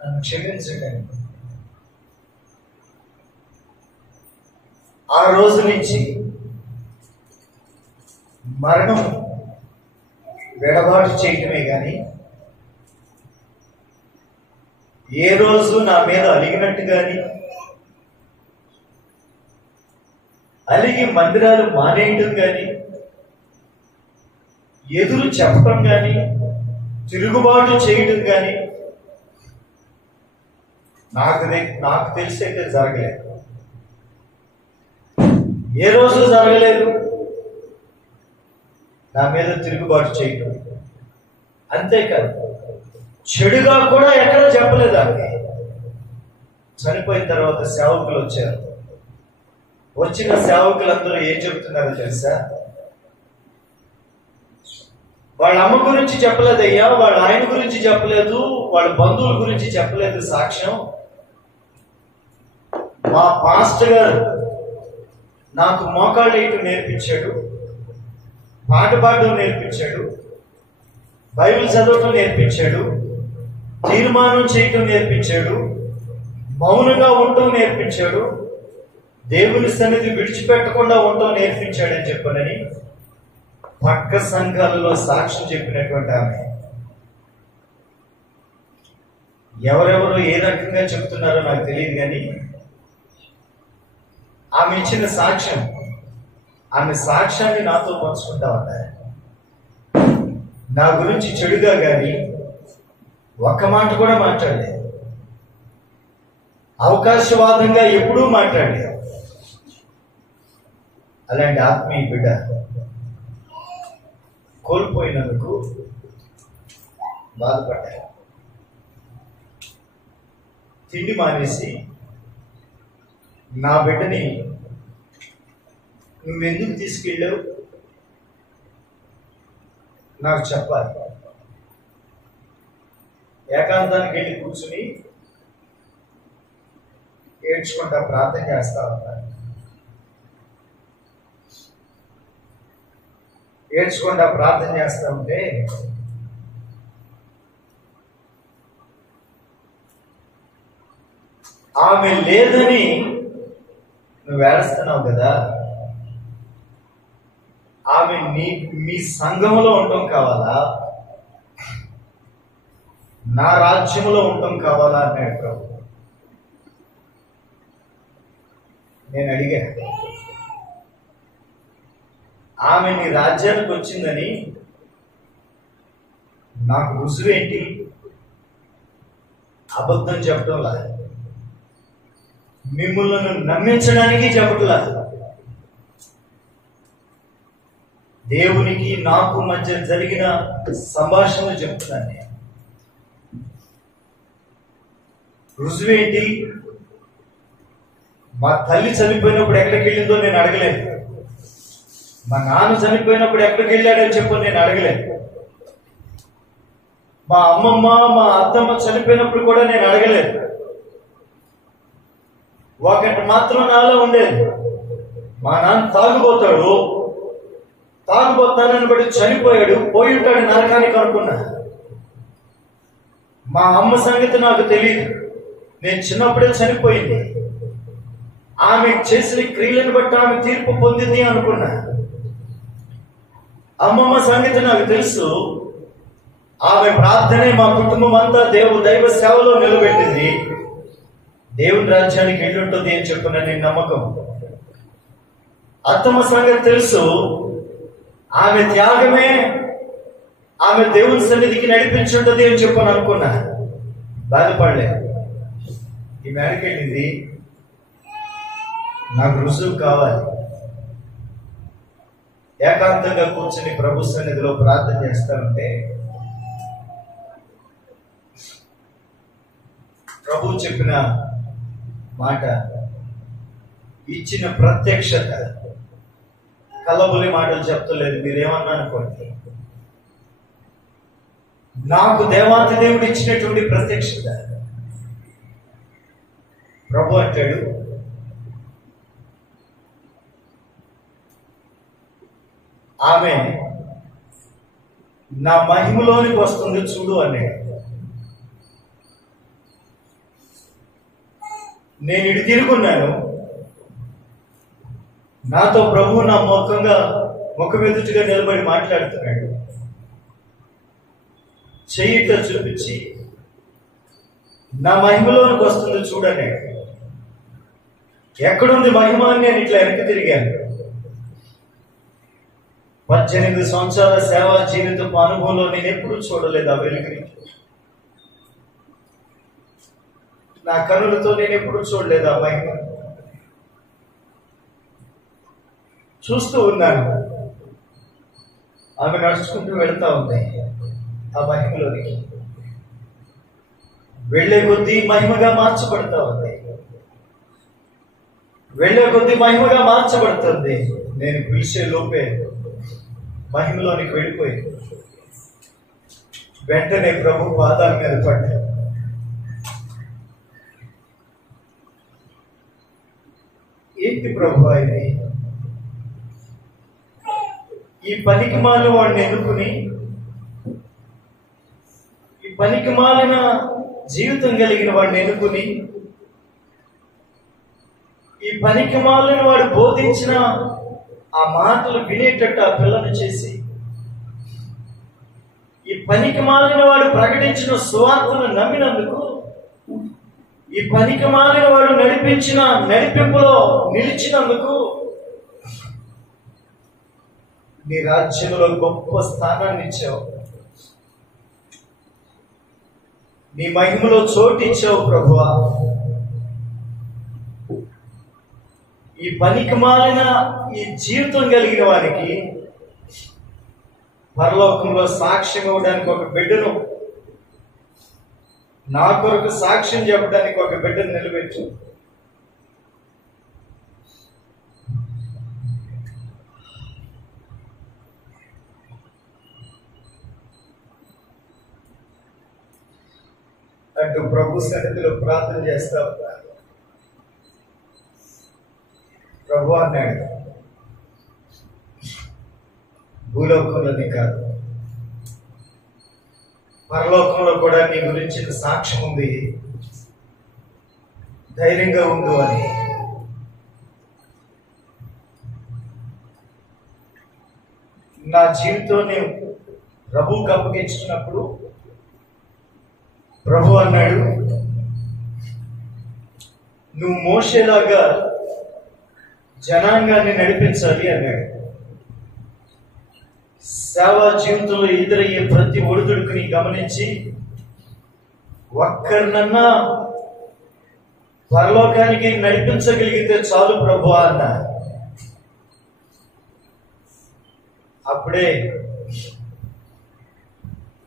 నన్ను క్షమించండి. ఆ రోజు నుంచి మరణం వెడబాటు చేయటమే కానీ ఏ రోజు నా మీద అలిగినట్టు కానీ, అలిగి మందిరాలు మానేయటం కానీ, ఎదురు చెప్పడం కానీ, తిరుగుబాటు చేయటం కానీ నాకు తెలిసైతే జరగలేదు. ఏ రోజు జరగలేదు నా మీద తిరుగుబాటు చేయటం. అంతేకాదు, చెడుగా కూడా ఎక్కడ చెప్పలేదు. ఆమె చనిపోయిన తర్వాత సేవకులు వచ్చారు. వచ్చిన సేవకులందరూ ఏం చెప్తున్నారో తెలుసా? వాళ్ళ అమ్మ గురించి చెప్పలేదయ్యా, వాళ్ళ ఆయన గురించి చెప్పలేదు, వాళ్ళ బంధువుల గురించి చెప్పలేదు. సాక్ష్యం, మా పాస్టర్ గారు నాకు మోకాళ్ళు వేయటం నేర్పించాడు, పాట పాడడం నేర్పించాడు, బైబిల్ చదవటం నేర్పించాడు, తీర్మానం చేయటం నేర్పించాడు, మౌనంగా ఉండటం నేర్పించాడు, దేవుని సన్నిధి విడిచిపెట్టకుండా ఉండటం నేర్పించాడని చెప్పనని పక్క సంఘాలలో సాక్ష్యం చెప్పినటువంటి ఆమె. ఎవరెవరు ఏ రకంగా చెప్తున్నారో నాకు తెలియదు, కానీ ఆమె ఇచ్చిన సాక్ష్యం, ఆమె సాక్ష్యాన్ని నాతో పంచుకుంటా ఉన్నారు. నా గురించి చెడుగా కానీ ఒక్క మాట కూడా మాట్లాడలేదు. అవకాశవాదంగా ఎప్పుడూ మాట్లాడలేదు. అలాంటి ఆత్మీయ బిడ్డ కోల్పోయినందుకు బాధపడ్డారు. తిండి మానేసి నా బిడ్డని నువ్వెందుకు తీసుకెళ్ళావు నాకు చెప్పాలి. ఏకాంతానికి వెళ్ళి కూర్చుని ఏడ్చుకుంటా ప్రార్థన చేస్తా ఉంటాను. ఏడ్చుకుంటా ప్రార్థన చేస్తా ఉంటే ఆమె లేదని నువ్వు ఏడుస్తున్నావు కదా, ఆమె మీ సంఘంలో ఉండటం కావాలా, నా రాజ్యంలో ఉండటం కావాలా అన్నాడు ప్రభు. నేను అడిగాను, ఆమె నీ రాజ్యానికి వచ్చిందని నాకు రుజువేంటి? అబద్ధం చెప్పడంలా, మిమ్మల్ని నమ్మించడానికి చెప్పట్లా, దేవునికి నాకు మధ్య జరిగిన సంభాషణలు చెప్తున్నాను నేను. రుజువేంటి? మా తల్లి చనిపోయినప్పుడు ఎక్కడికి వెళ్ళిందో నేను అడగలేదు, మా నాన్న చనిపోయినప్పుడు ఎక్కడికి వెళ్ళాడని చెప్పు నేను అడగలేదు, మా అమ్మమ్మ మా అత్తమ్మ చనిపోయినప్పుడు కూడా నేను అడగలేదు. ఒకటి మాత్రం నాలో ఉండేది, మా నాన్న తాగుబోతానని బట్టి చనిపోయాడు, పోయి ఉంటాడు నరకానికి అనుకున్నా. మా అమ్మ సంగతి నాకు తెలియదు, నేను చిన్నప్పుడే చనిపోయింది, ఆమె చేసిన క్రియలను బట్టి ఆమె తీర్పు పొందింది అనుకున్నా. అమ్మమ్మ సంగతి నాకు తెలుసు. ఆమె ప్రార్థనే మా కుటుంబం అంతా దైవ సేవలో నిలబెట్టింది. దేవుని రాజ్యానికి వెళ్ళుంటుంది అని చెప్పిన నేను నమ్మకం. అత్తమ్మ సంగతి తెలుసు. ఆమె త్యాగమే ఆమె దేవుని సన్నిధికి నడిపించుంటది అని చెప్పని అనుకున్నా. బాధపడలేదు. ఈ మేడకెళ్ళింది, నాకు రుజువు కావాలి. ఏకాంతంగా కూర్చుని ప్రభు సన్నిధిలో ప్రార్థన చేస్తానంటే ప్రభు చెప్పిన మాట, ఇచ్చిన ప్రత్యక్షత, కలబులి మాటలు చెప్తలేదు, మీరేమన్నా అనుకోండి. నాకు దేవాతి దేవుడు ఇచ్చినటువంటి ప్రత్యక్షత. ప్రభు అంటాడు, ఆమె నా మహిమలోనికి వస్తుంది చూడు అన్నాడు. నేను ఇటు తిరుగున్నాను. నాతో ప్రభు నా ముఖమెదుటిగా నిలబడి మాట్లాడుతున్నాడు. చెయ్యితో చూపించి నా మహిమలోనికి వస్తుంది చూడన్నాడు. ఎక్కడుంది మహిమ అని నేను ఇట్లా వెనక్కి తిరిగాను. 18 సంవత్సరాల సేవా జీవితపు అనుభవంలో నేను ఎప్పుడు చూడలేదు ఆ వెలుగుని. నా కనులతో నేను ఎప్పుడు చూడలేదు ఆ మహిమ. చూస్తూ ఉన్నాను. ఆమె నడుచుకుంటూ వెళ్తా ఉంది ఆ మహిమలోనికి. వెళ్లే కొద్దీ మహిమగా మార్చబడతా ఉంది. వెళ్లే కొద్దీ మహిమగా మార్చబడుతుంది. నేను పిలిచే లోపే మహిమలోనికి వెళ్ళిపోయింది. వెంటనే ప్రభు పాదాల మీద పడ్డాను. ఏంటి ప్రభు ఇది? ఈ పనికి మాలిన వాడిని ఎన్నుకుని, ఈ పనికి మాలిన జీవితం కలిగిన వాడిని ఎన్నుకుని, ఈ పనికి మాలిన వాడు బోధించిన ఆ మాటలు వినేటట్టు ఆ పిల్లను చేసి, ఈ పనికి మాలిన వాడు ప్రకటించిన సువార్తను నమ్మినందుకు, ఈ పనికి మాలిన వాడు నడిపించిన నడిపింపులో నిలిచినందుకు నీ రాజ్యంలో గొప్ప స్థానాన్ని ఇచ్చావు. నీ మహిమలో చోటు ఇచ్చావు ప్రభువా. ఈ పనికి మాలిన ఈ జీవితం కలిగిన వారికి పరలోకంలో సాక్ష్యం ఇవ్వడానికి ఒక బిడ్డను, నా కొరకు సాక్ష్యం చెప్పడానికి ఒక బిడ్డను నిలబెట్టు. అటు ప్రభు సన్నిధిలో ప్రార్థన చేస్తా ఉన్నారు. ప్రభు అన్నాడు, భూలోకంలోనే కాదు పరలోకంలో కూడా నీ గురించిన సాక్ష్యం ఉంది, ధైర్యంగా ఉండు అని. నా జీవితాన్ని ప్రభువుకి అప్పగించుకున్నప్పుడు ప్రభు అన్నాడు, నువ్వు మోషేలాగా జనాంగాన్ని నడిపించాలి అన్నాడు. సేవా జీవితంలో ఎదురయ్యే ప్రతి ఒడిదుడుకుని గమనించి ఒక్కరినన్నా పరలోకానికి నడిపించగలిగితే చాలు ప్రభు అన్న. అప్పుడే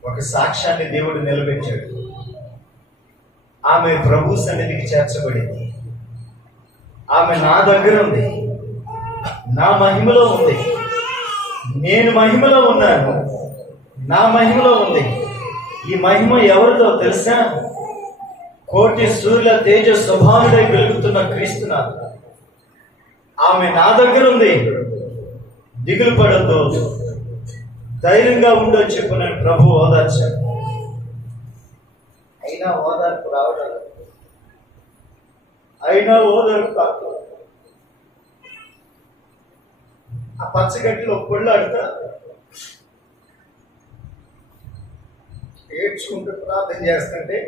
ఒక సాక్ష్యాన్ని దేవుడు నిలబెట్టాడు. ఆమె ప్రభు సన్నిధికి చేర్చబడింది. ఆమె నా దగ్గర ఉంది, నా మహిమలో ఉంది, నేను మహిమలో ఉన్నాను, నా మహిమలో ఉంది. ఈ మహిమ ఎవరితో తెలుసా? కోటి సూర్యుల తేజ స్వభావుడై వెలుగుతున్న క్రీస్తునాథ్. ఆమె నా దగ్గర ఉంది, దిగులు పడద్దు, ధైర్యంగా ఉండొని చెప్పు నేను ప్రభు ఓదార్చాను. అయినా ఓదార్పు రావడం అయినా ఓదారు కాదు. ఆ పచ్చగడ్డిలో పొళ్ళాడుతా ఏడ్చుకుంటూ ప్రార్థన చేస్తుంటే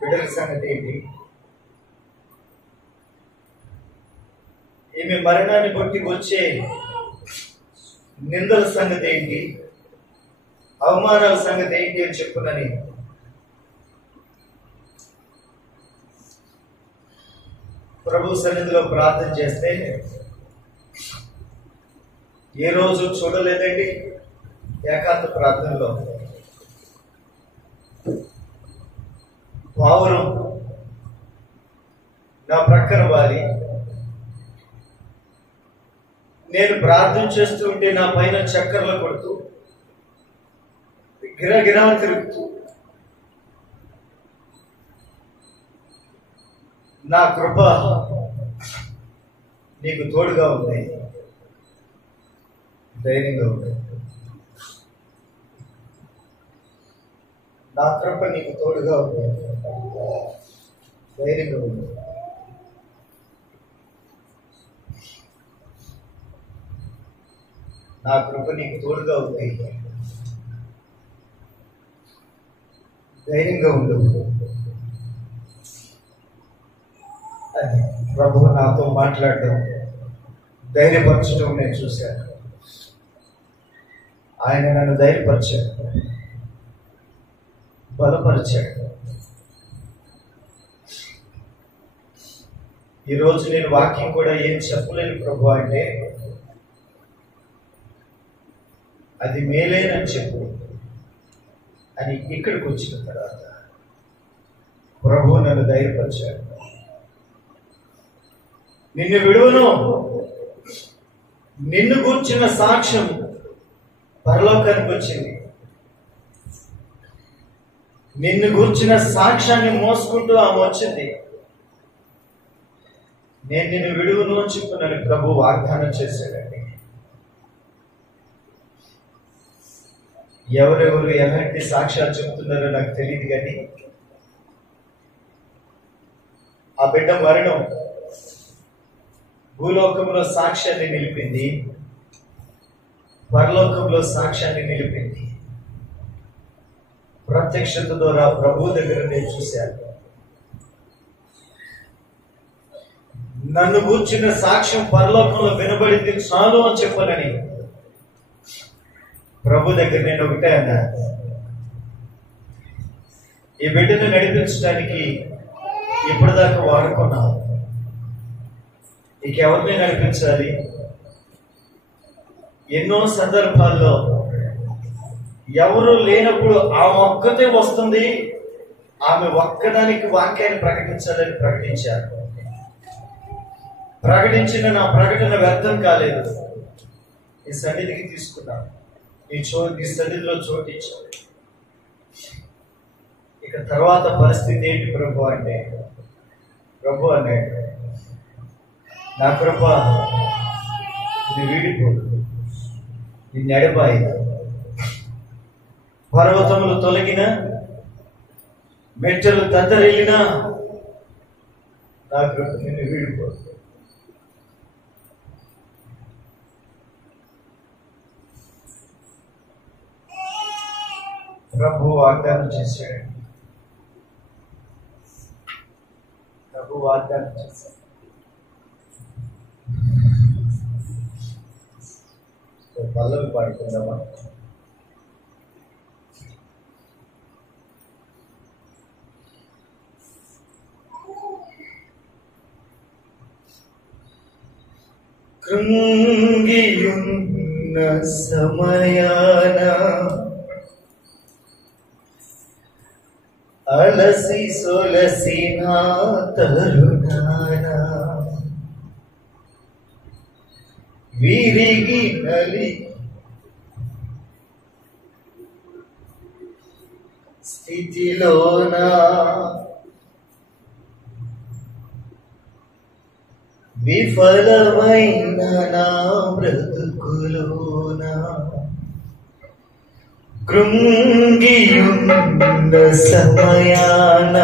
బిడ్డల సంగతి ఏంటి? ఈమె మరణాన్ని బట్టి వచ్చే నిందల సంగతి ఏంటి, అవమానాల సంగతి ఏంటి అని చెప్పునని ప్రభు సన్నిధిలో ప్రార్థన చేస్తే ఏ రోజు చూడలేదండి. ఏకాంత ప్రార్థనలో పావురం నా ప్రక్కన వాలి నేను ప్రార్థన చేస్తూ ఉంటే నా పైన చక్కర్లు కొడుతూ గిరగిరా తిరుగుతూ నా కృప నీకు తోడుగా ఉంది, ధైర్యంగా ఉంది. నా కృప నీకు తోడుగా ఉంది, ధైర్యంగా ఉంది. నా కృప నీకు తోడుగా ఉంది, ధైర్యంగా ఉండు అని ప్రభువు నాతో మాట్లాడడం, ధైర్యపరచడం నేను చూశాను. ఆయన నన్ను ధైర్యపరిచాడు, బలపరిచాడు. ఈరోజు నేను వాక్యం కూడా ఏం చెప్పలేను ప్రభు అంటే అది మేలేనని చెప్పు అని ఇక్కడికి వచ్చిన తర్వాత ప్రభు నన్ను ధైర్యపరిచాడు. నిన్ను విడువను, నిన్ను గూర్చిన సాక్ష్యం పరలోకానికి వచ్చింది. నిన్ను గూర్చిన సాక్ష్యాన్ని మోసుకుంటూ ఆమె వచ్చింది. నేను నిన్ను విడువను అని చెప్పునని ప్రభు వాగ్దానం చేశాడండి. ఎవరెవరు ఎలాంటి సాక్ష్యాలు చెప్తున్నారో నాకు తెలియదు, కానీ ఆ బిడ్డ మరణం భూలోకంలో సాక్ష్యాన్ని నిలిపింది, పరలోకంలో సాక్ష్యాన్ని నిలిపింది. ప్రత్యక్షత ద్వారా ప్రభు దగ్గర నేను చూశాను. నన్ను కూర్చున్న సాక్ష్యం పరలోకంలో వినబడింది చాలు అని చెప్పనని ప్రభు దగ్గర నేను ఒకటే అన్నా, ఈ బిడ్డను నడిపించడానికి ఇప్పటిదాకా వాడుకున్నాను, నీకెవరిని నడిపించాలి? ఎన్నో సందర్భాల్లో ఎవరు లేనప్పుడు ఆమె ఒక్కతే వస్తుంది, ఆమె ఒక్కదానికి వాక్యాన్ని ప్రకటించాలని ప్రకటించారు. ప్రకటించిన నా ప్రకటన వ్యర్థం కాలేదు. ఈ సన్నిధికి తీసుకున్నాను, ఈ సన్నిధిలో చోటించాను. ఇక తర్వాత పరిస్థితి ఏంటి ప్రభు అంటే, ప్రభు అన్నాడు, నా కృప ఇది వీడిపోదు, నిన్ను ఎడబాయి. పర్వతములు తొలగిన, మెట్టలు దద్దరిల్లినా నా కృప నిన్ను వీడిపోదు. ప్రభు వాగ్దానం చేశాడు, ప్రభు వాగ్దానం చేశాడు. పల్లవి పాడుకుందామా? కృంగియున్న సమయాన అలసి సొలసిన తరుణాన విరిగి నలి స్థితిలోన విఫలమైన నా బ్రతుకులోన కృంగియున్న సమయాన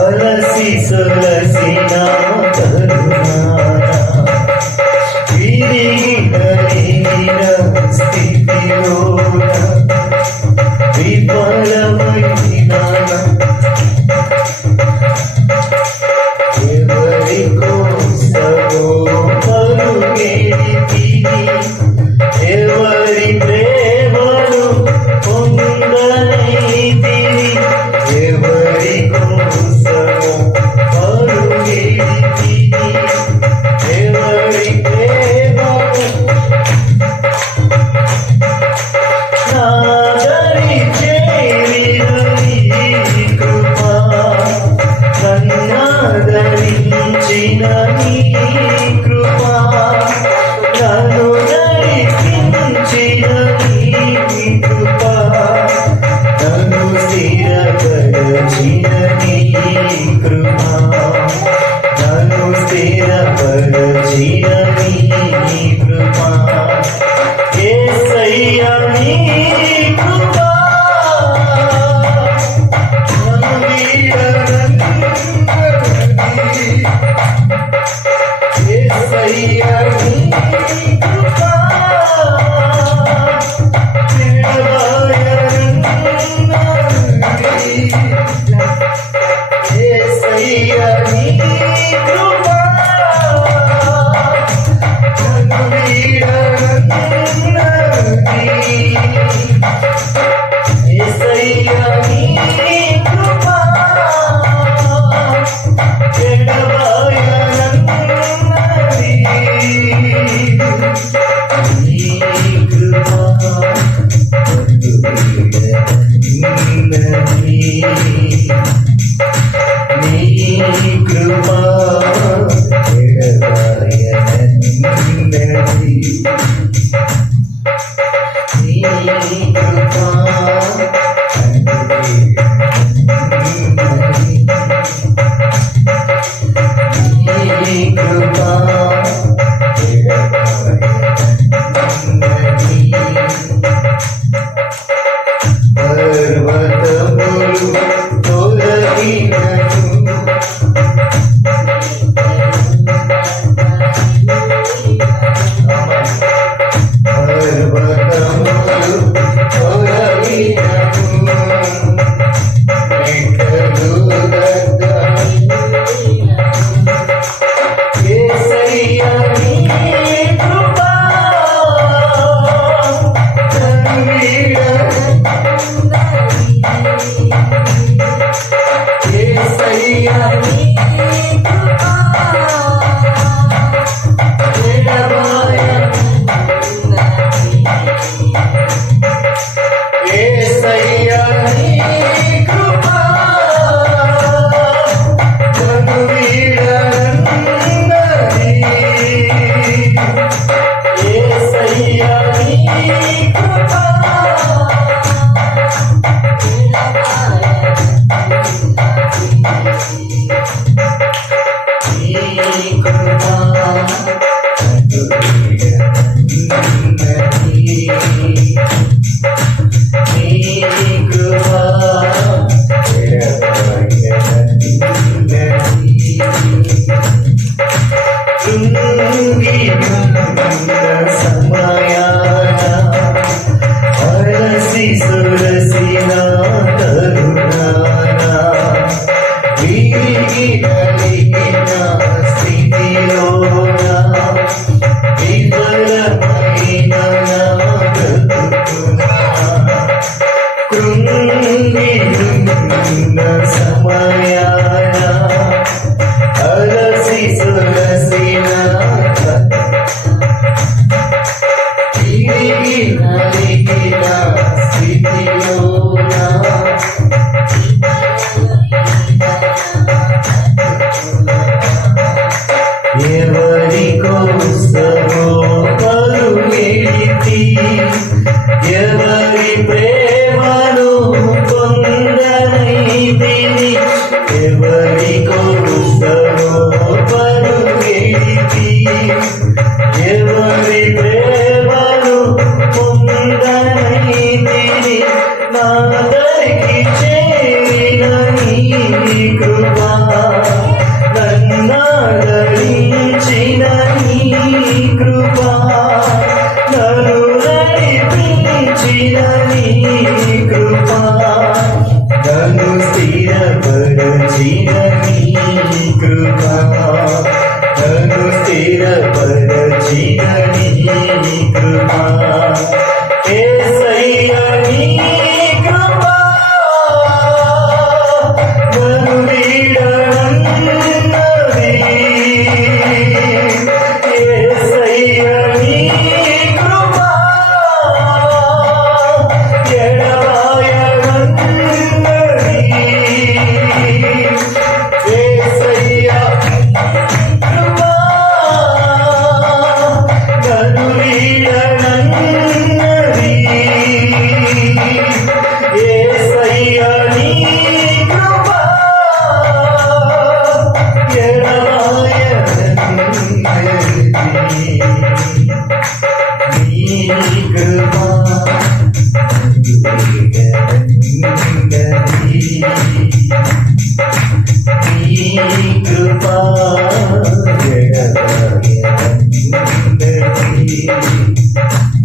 అలసి సొలసిన కరుణాన విరిగిన స్థితిలోన విఫలమైన ఎవరి కోసమో పరుగెత్తితిని, ఎవరి ప్రేమను పొందనైతిని, ఎవరి కోసమో పరుగెత్తితిని, ఎవరి ప్రేమను నాదరి చేరిన నీ కృపా, నన్నాదరించిన నీ కృపా, నన్ను నడిపించిన నీ కృపా, నన్ను స్థిరపరచిన నీ కృపా, నన్ను స్థిరపరచిన నీ కృపా, యేసయ్యా నీ కృపా నన్ను వీడనన్నది, యేసయ్యా నీ కృపా విడవయనన్నది, యేసయ్యా నీ కృపా నన్ను వీడనన్నది, యేసయ్యా నీ కృపా విడవయనన్నది, నీ కృపా నన్ను వీడనన్నది, నీ కృపా విడవయనన్నది, నీ కృపా నన్ను వీడనన్నది, నీ కృపా విడవయనన్నది, పర్వతములు తొలగినను, పర్వతములు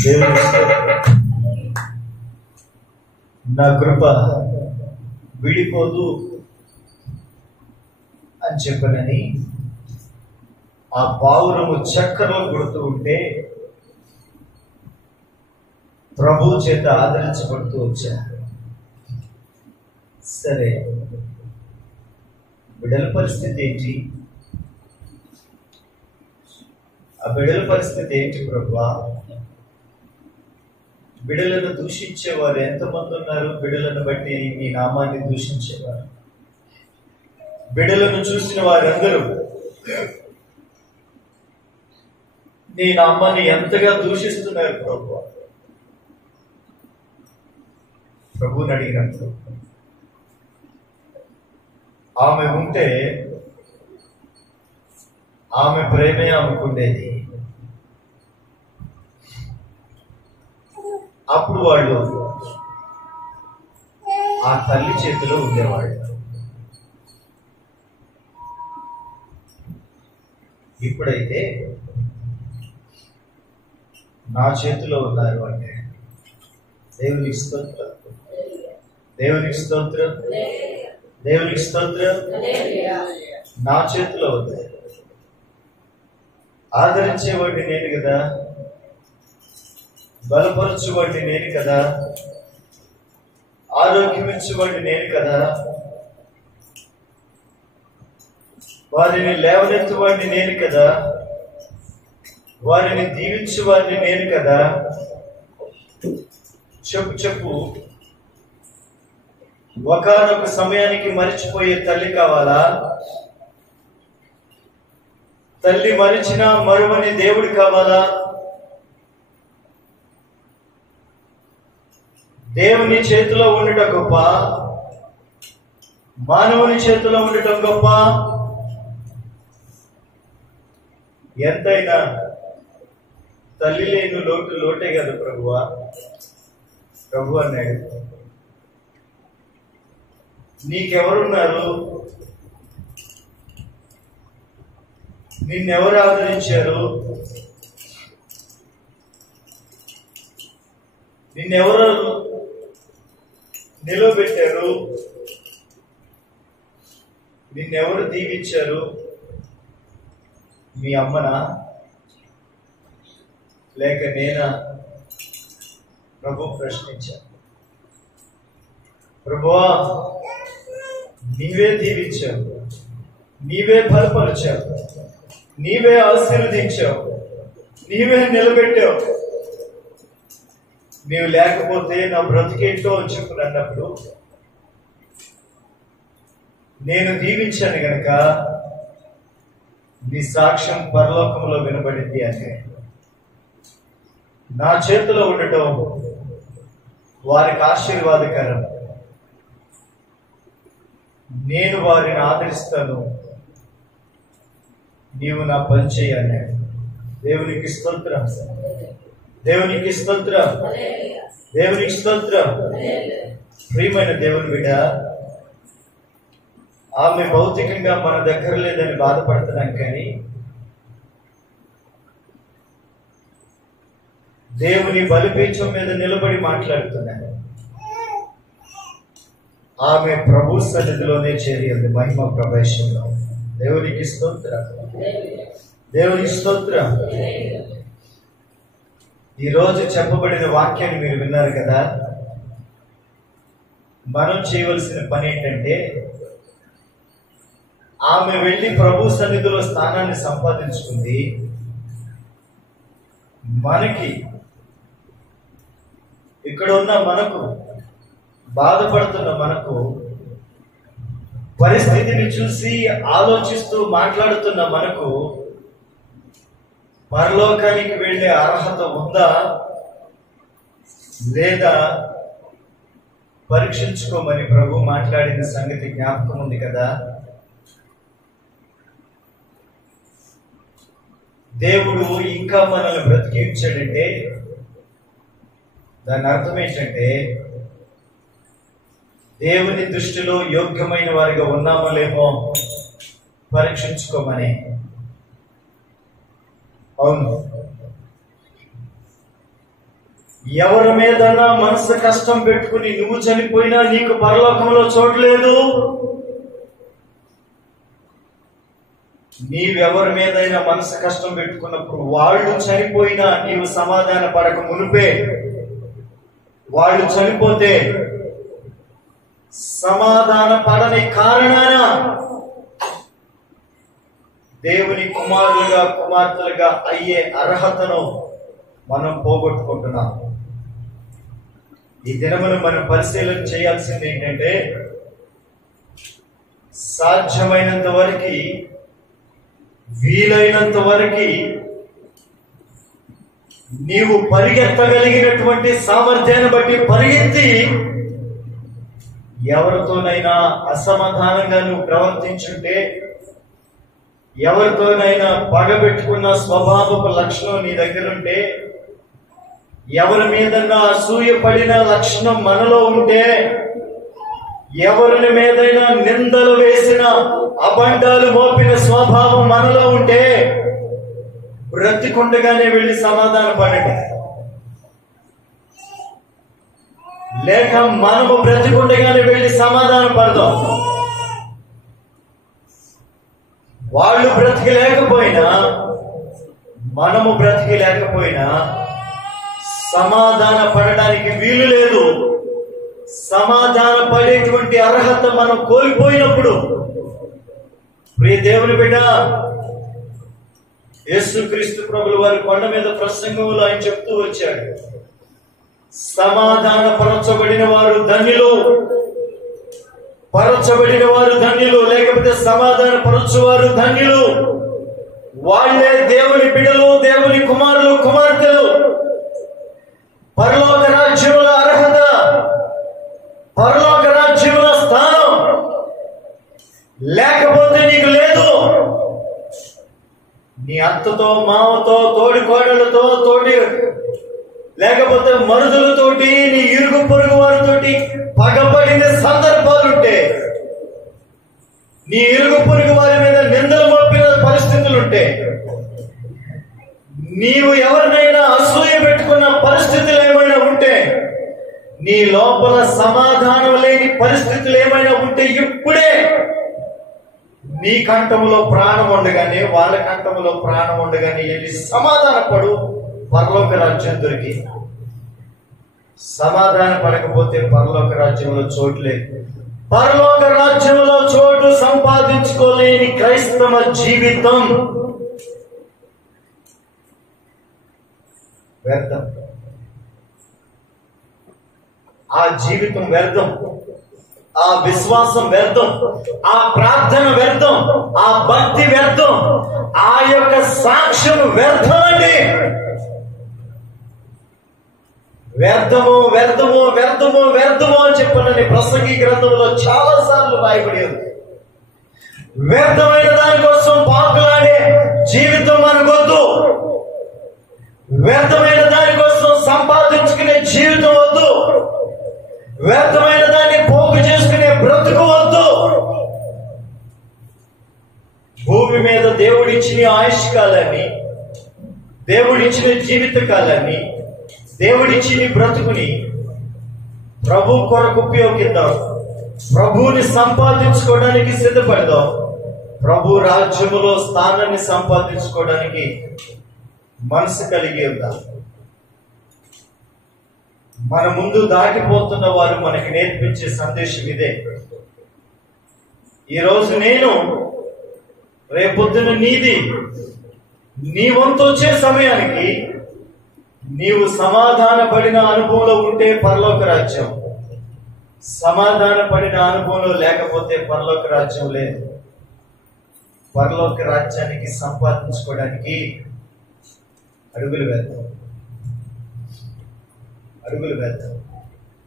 దేవుని నా కృప విడిపోదు అని చెప్పనని ఆ పావురము చక్కలో కొడుతూ ఉంటే ప్రభు చేత ఆదరించబడుతూ వచ్చారు. సరే, బిడ్డల పరిస్థితి ఏంటి? ఆ బిడ్డల పరిస్థితి ఏంటి ప్రభువా? బిడ్డలను దూషించేవారు ఎంతమంది ఉన్నారు? బిడ్డలను బట్టి మీ నామాన్ని దూషించేవారు. బిడ్డలను చూసిన వారందరూ నీ నామాన్ని ఎంతగా దూషిస్తున్నారు ప్రభువా? ప్రభువుని అడిగినప్పుడు ఆమె ఉంటే ఆమె ప్రేమే ఆమెకుండేది. అప్పుడు వాళ్ళు ఆ తల్లి చేతిలో ఉండేవాళ్ళు. ఇప్పుడైతే నా చేతిలో ఉన్నారు అంటే దేవునికి స్తోత్రం, దేవునికి స్తోత్రం, దేవునికి స్తోత్రం. నా చేతిలో ఉంది. ఆదరించేవాడిని నేను కదా, బలపరచువాడిని నేను కదా, ఆరోగ్యం ఇచ్చేవాడిని నేను కదా, వారిని లేవనెత్తువాడిని నేను కదా, వారిని దీవించేవాడిని నేను కదా. చెప్పు ఒకానొక సమయానికి మరిచిపోయే తల్లి కావాలా? తల్లి మరిచినా మరువని దేవుడు కావాలా? దేవుని చేతిలో ఉండటం గొప్ప, మానవుని చేతిలో ఉండటం గొప్ప? ఎంతైనా తల్లి లేని లోటే కదా ప్రభువా. ప్రభు అన్నాడు, నీకెవరున్నారు? నిన్నెవరు ఆదరించారు? నిన్నెవరు నిలవబెట్టారు? నిన్నెవరు దీవించారు? మీ అమ్మనా లేక నేనా? ప్రభు ప్రశ్నించాను. ప్రభువా, నీవే దీవించావు, నీవే బలపరిచావు, నీవే ఆశీర్వదించావు, నీవే నిలబెట్టావు. నీవు లేకపోతే నా బ్రతికేంటో అని చెప్పినప్పుడు నేను దీవించాను గనక నీ సాక్ష్యం పరలోకంలో వినబడింది అంటే నా చేతిలో ఉండటం వారికి ఆశీర్వాదకరం. నేను వారిని ఆదరిస్తాను, నీవు నా పని చేయాలి. దేవునికి స్తోత్రం, దేవునికి స్తోత్రం, దేవునికి స్తోత్రం. ప్రియమైన దేవుని బిడ్డ, ఆమె భౌతికంగా మన దగ్గర లేదని బాధపడుతున్నాం, కానీ దేవుని బలిపీఠం మీద నిలబడి మాట్లాడుతున్నాను. ఆమె ప్రభు సన్నిధిలోనే చేరింది మహిమ ప్రవేశంలో. దేవునికి స్తోత్రం, దేవునికి స్తోత్రం. ఈరోజు చెప్పబడిన వాక్యాన్ని మీరు విన్నారు కదా. మనం చేయవలసిన పని ఏంటంటే ఆమె వెళ్ళి ప్రభు సన్నిధిలో స్థానాన్ని సంపాదించుకుంది. మనకి ఇక్కడ ఉన్న మనకు, బాధపడుతున్న మనకు, పరిస్థితిని చూసి ఆలోచిస్తూ మాట్లాడుతున్న మనకు పరలోకానికి వెళ్ళే అర్హత ఉందా లేదా పరీక్షించుకోమని ప్రభు మాట్లాడిన సంగతి జ్ఞాపకం ఉంది కదా. దేవుడు ఇంకా మనల్ని బ్రతికించాడంటే దాని అర్థం ఏంటంటే దేవుని దృష్టిలో యోగ్యమైన వారిగా ఉన్నామో లేమో పరీక్షించుకోమని. అవును, ఎవరి మీదన్నా మనసు కష్టం పెట్టుకుని నువ్వు చనిపోయినా నీకు పరలోకంలో చోట్లేదు. నీవెవరి మీదైనా మనసు కష్టం పెట్టుకున్నప్పుడు వాళ్ళు చనిపోయినా నీవు సమాధాన పడక మునిపే, వాళ్ళు చనిపోతే సమాధాన పడని కారణాన దేవుని కుమారులుగా కుమార్తెలుగా అయ్యే అర్హతను మనం పోగొట్టుకుంటున్నాం. ఈ దినమును మనం పరిశీలన చేయాల్సింది ఏంటంటే, సాధ్యమైనంత వరకు, వీలైనంత వరకు నీవు పరిగెత్తగలిగినటువంటి సామర్థ్యాన్ని బట్టి పరిగెత్తి ఎవరితోనైనా అసమాధానంగా నువ్వు ప్రవర్తించుంటే, ఎవరితోనైనా పగబెట్టుకున్న స్వభావపు లక్షణం నీ దగ్గరుంటే, ఎవరి మీదన్నా అసూయ పడిన లక్షణం మనలో ఉంటే, ఎవరిని మీదైనా నిందలు వేసిన అబండాలు మోపిన స్వభావం మనలో ఉంటే, బ్రతికుండగానే వెళ్ళి సమాధాన పడండి. లేక మనము బ్రతికుండగానే వెళ్ళి సమాధాన పడదాం. వాళ్ళు బ్రతికలేకపోయినా, మనము బ్రతికలేకపోయినా సమాధాన పడడానికి వీలు లేదు. సమాధాన పడేటువంటి అర్హత మనం కోల్పోయినప్పుడు, ప్రియ దేవుని బిడ్డ, యేసుక్రీస్తు ప్రభువు వారి కొండ మీద ప్రసంగంలో ఆయన చెప్తూ వచ్చాడు, సమాధాన పరచబడిన వారు ధన్యులు, పరచబడిన వారు ధన్యులు, లేకపోతే సమాధాన పరచువారు ధన్యులు. వాళ్ళే దేవుని బిడ్డలు, దేవుని కుమారులు కుమార్తెలు. పరలోక రాజ్యముల అర్హత, పరలోక రాజ్యముల స్థానం లేకపోతే నీకు లేదు. నీ అత్తతో, మామతో, తోడి కోడలతో, లేకపోతే మరుదులతోటి, నీ ఇరుగు పొరుగు వారితోటి పగబడిన సందర్భాలుంటే, నీ ఇరుగు పొరుగు వారి మీద నిందలు మోపిన పరిస్థితులుంటే, నీవు ఎవరినైనా అసూయ పెట్టుకున్న పరిస్థితులు ఏమైనా ఉంటే, నీ లోపల సమాధానం లేని పరిస్థితులు ఏమైనా ఉంటే, ఇప్పుడే నీ కంఠములో ప్రాణం ఉండగానే, వాళ్ళ కంఠములో ప్రాణం ఉండగానే వెళ్ళి సమాధాన పడు. పరలోక రాజ్యం దొరికి. సమాధాన పడకపోతే పరలోక రాజ్యంలో చోటు లేదు. పరలోక రాజ్యంలో చోటు సంపాదించుకోలేని క్రైస్తవ జీవితం వ్యర్థం. ఆ జీవితం వ్యర్థం, ఆ విశ్వాసం వ్యర్థం, ఆ ప్రార్థన వ్యర్థం, ఆ భక్తి వ్యర్థం, ఆ యొక్క సాక్ష్యం వ్యర్థం అండి. వ్యర్థము వ్యర్థము వ్యర్థము వ్యర్థము అని చెప్పనని ప్రసంగి గ్రంథంలో చాలా సార్లు రాయబడేది. వ్యర్థమైన దానికోసం పాకులాడే జీవితం మనకొద్దు. వ్యర్థమైన దానికోసం సంపాదించుకునే జీవితం వద్దు. వ్యర్థమైన దాన్ని పోగు చేసుకునే బ్రతుకు వద్దు. భూమి మీద దేవుడిచ్చిన ఆయుష్ కాలాన్ని, దేవుడిచ్చిన జీవిత కాలాన్ని, దేవుడిచ్చిన బ్రతుకుని ప్రభు కొరకు ఉపయోగిద్దాం. ప్రభువుని సంపాదించుకోవడానికి సిద్ధపడదాం. ప్రభు రాజ్యములో స్థానాన్ని సంపాదించుకోవడానికి మనసు కలిగి ఉందాం. మన ముందు దాటిపోతున్న వారు మనకి నేర్పించే సందేశం ఇదే. ఈరోజు నేను, రేపొద్దున నీది. నీ వంతు వచ్చే సమయానికి నీవు సమాధాన పడిన అనుభవంలో ఉంటే పరలోక రాజ్యం, సమాధాన పడిన అనుభవంలో లేకపోతే పరలోక రాజ్యం లేదు. పరలోక రాజ్యానికి సంపాదించుకోవడానికి అడుగులు వేద్దాం, అడుగులు వేద్దాం.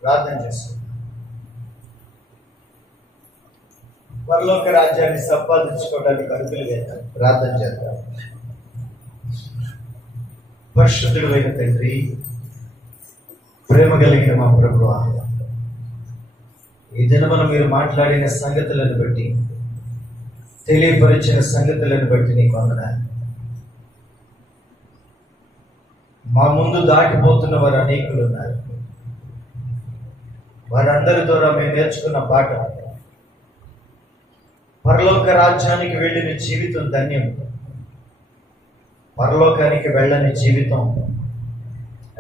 ప్రార్థన చేస్తాం. పరలోక రాజ్యాన్ని సంపాదించుకోవడానికి అడుగులు వేద్దాం. ప్రార్థన చేద్దాం. పరిశుద్ధుడైన తండ్రి, ప్రేమ కలిగిన మా ప్రభువా, ఈ దినమున మీరు మాట్లాడిన సంగతులను బట్టి, తెలియపరిచిన సంగతులను బట్టి నీకు వందనాలు. మా ముందు దాటిపోతున్న వారు అనేకులు ఉన్నారు. వారందరి ద్వారా మేము నేర్చుకున్న పాట, పరలోక రాజ్యానికి వెళ్ళిన జీవితం ధన్యం, పరలోకానికి వెళ్ళని జీవితం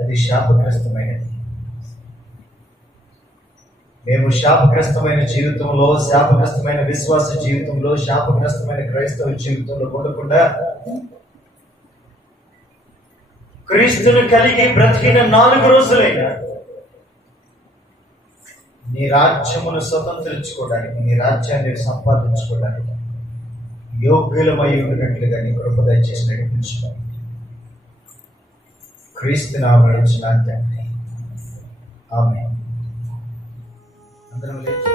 అది శాపగ్రస్తమైనది. మేము శాపగ్రస్తమైన జీవితంలో, శాపగ్రస్తమైన విశ్వాస జీవితంలో, శాపగ్రస్తమైన క్రైస్తవ జీవితంలో ఉండకుండా క్రీస్తును కలిగి బ్రతికిన 4 రోజులైనా నీ రాజ్యమును స్వతంత్రించుకోవడానికి, నీ రాజ్యాన్ని సంపాదించుకోవడానికి యోగ్యులమై ఉన్నట్లుగా నీ కృప దయచేసి నడిపించుకోవాలి. క్రీస్తు నామమున తండ్రి, ఆమేన్. అందరం లేచి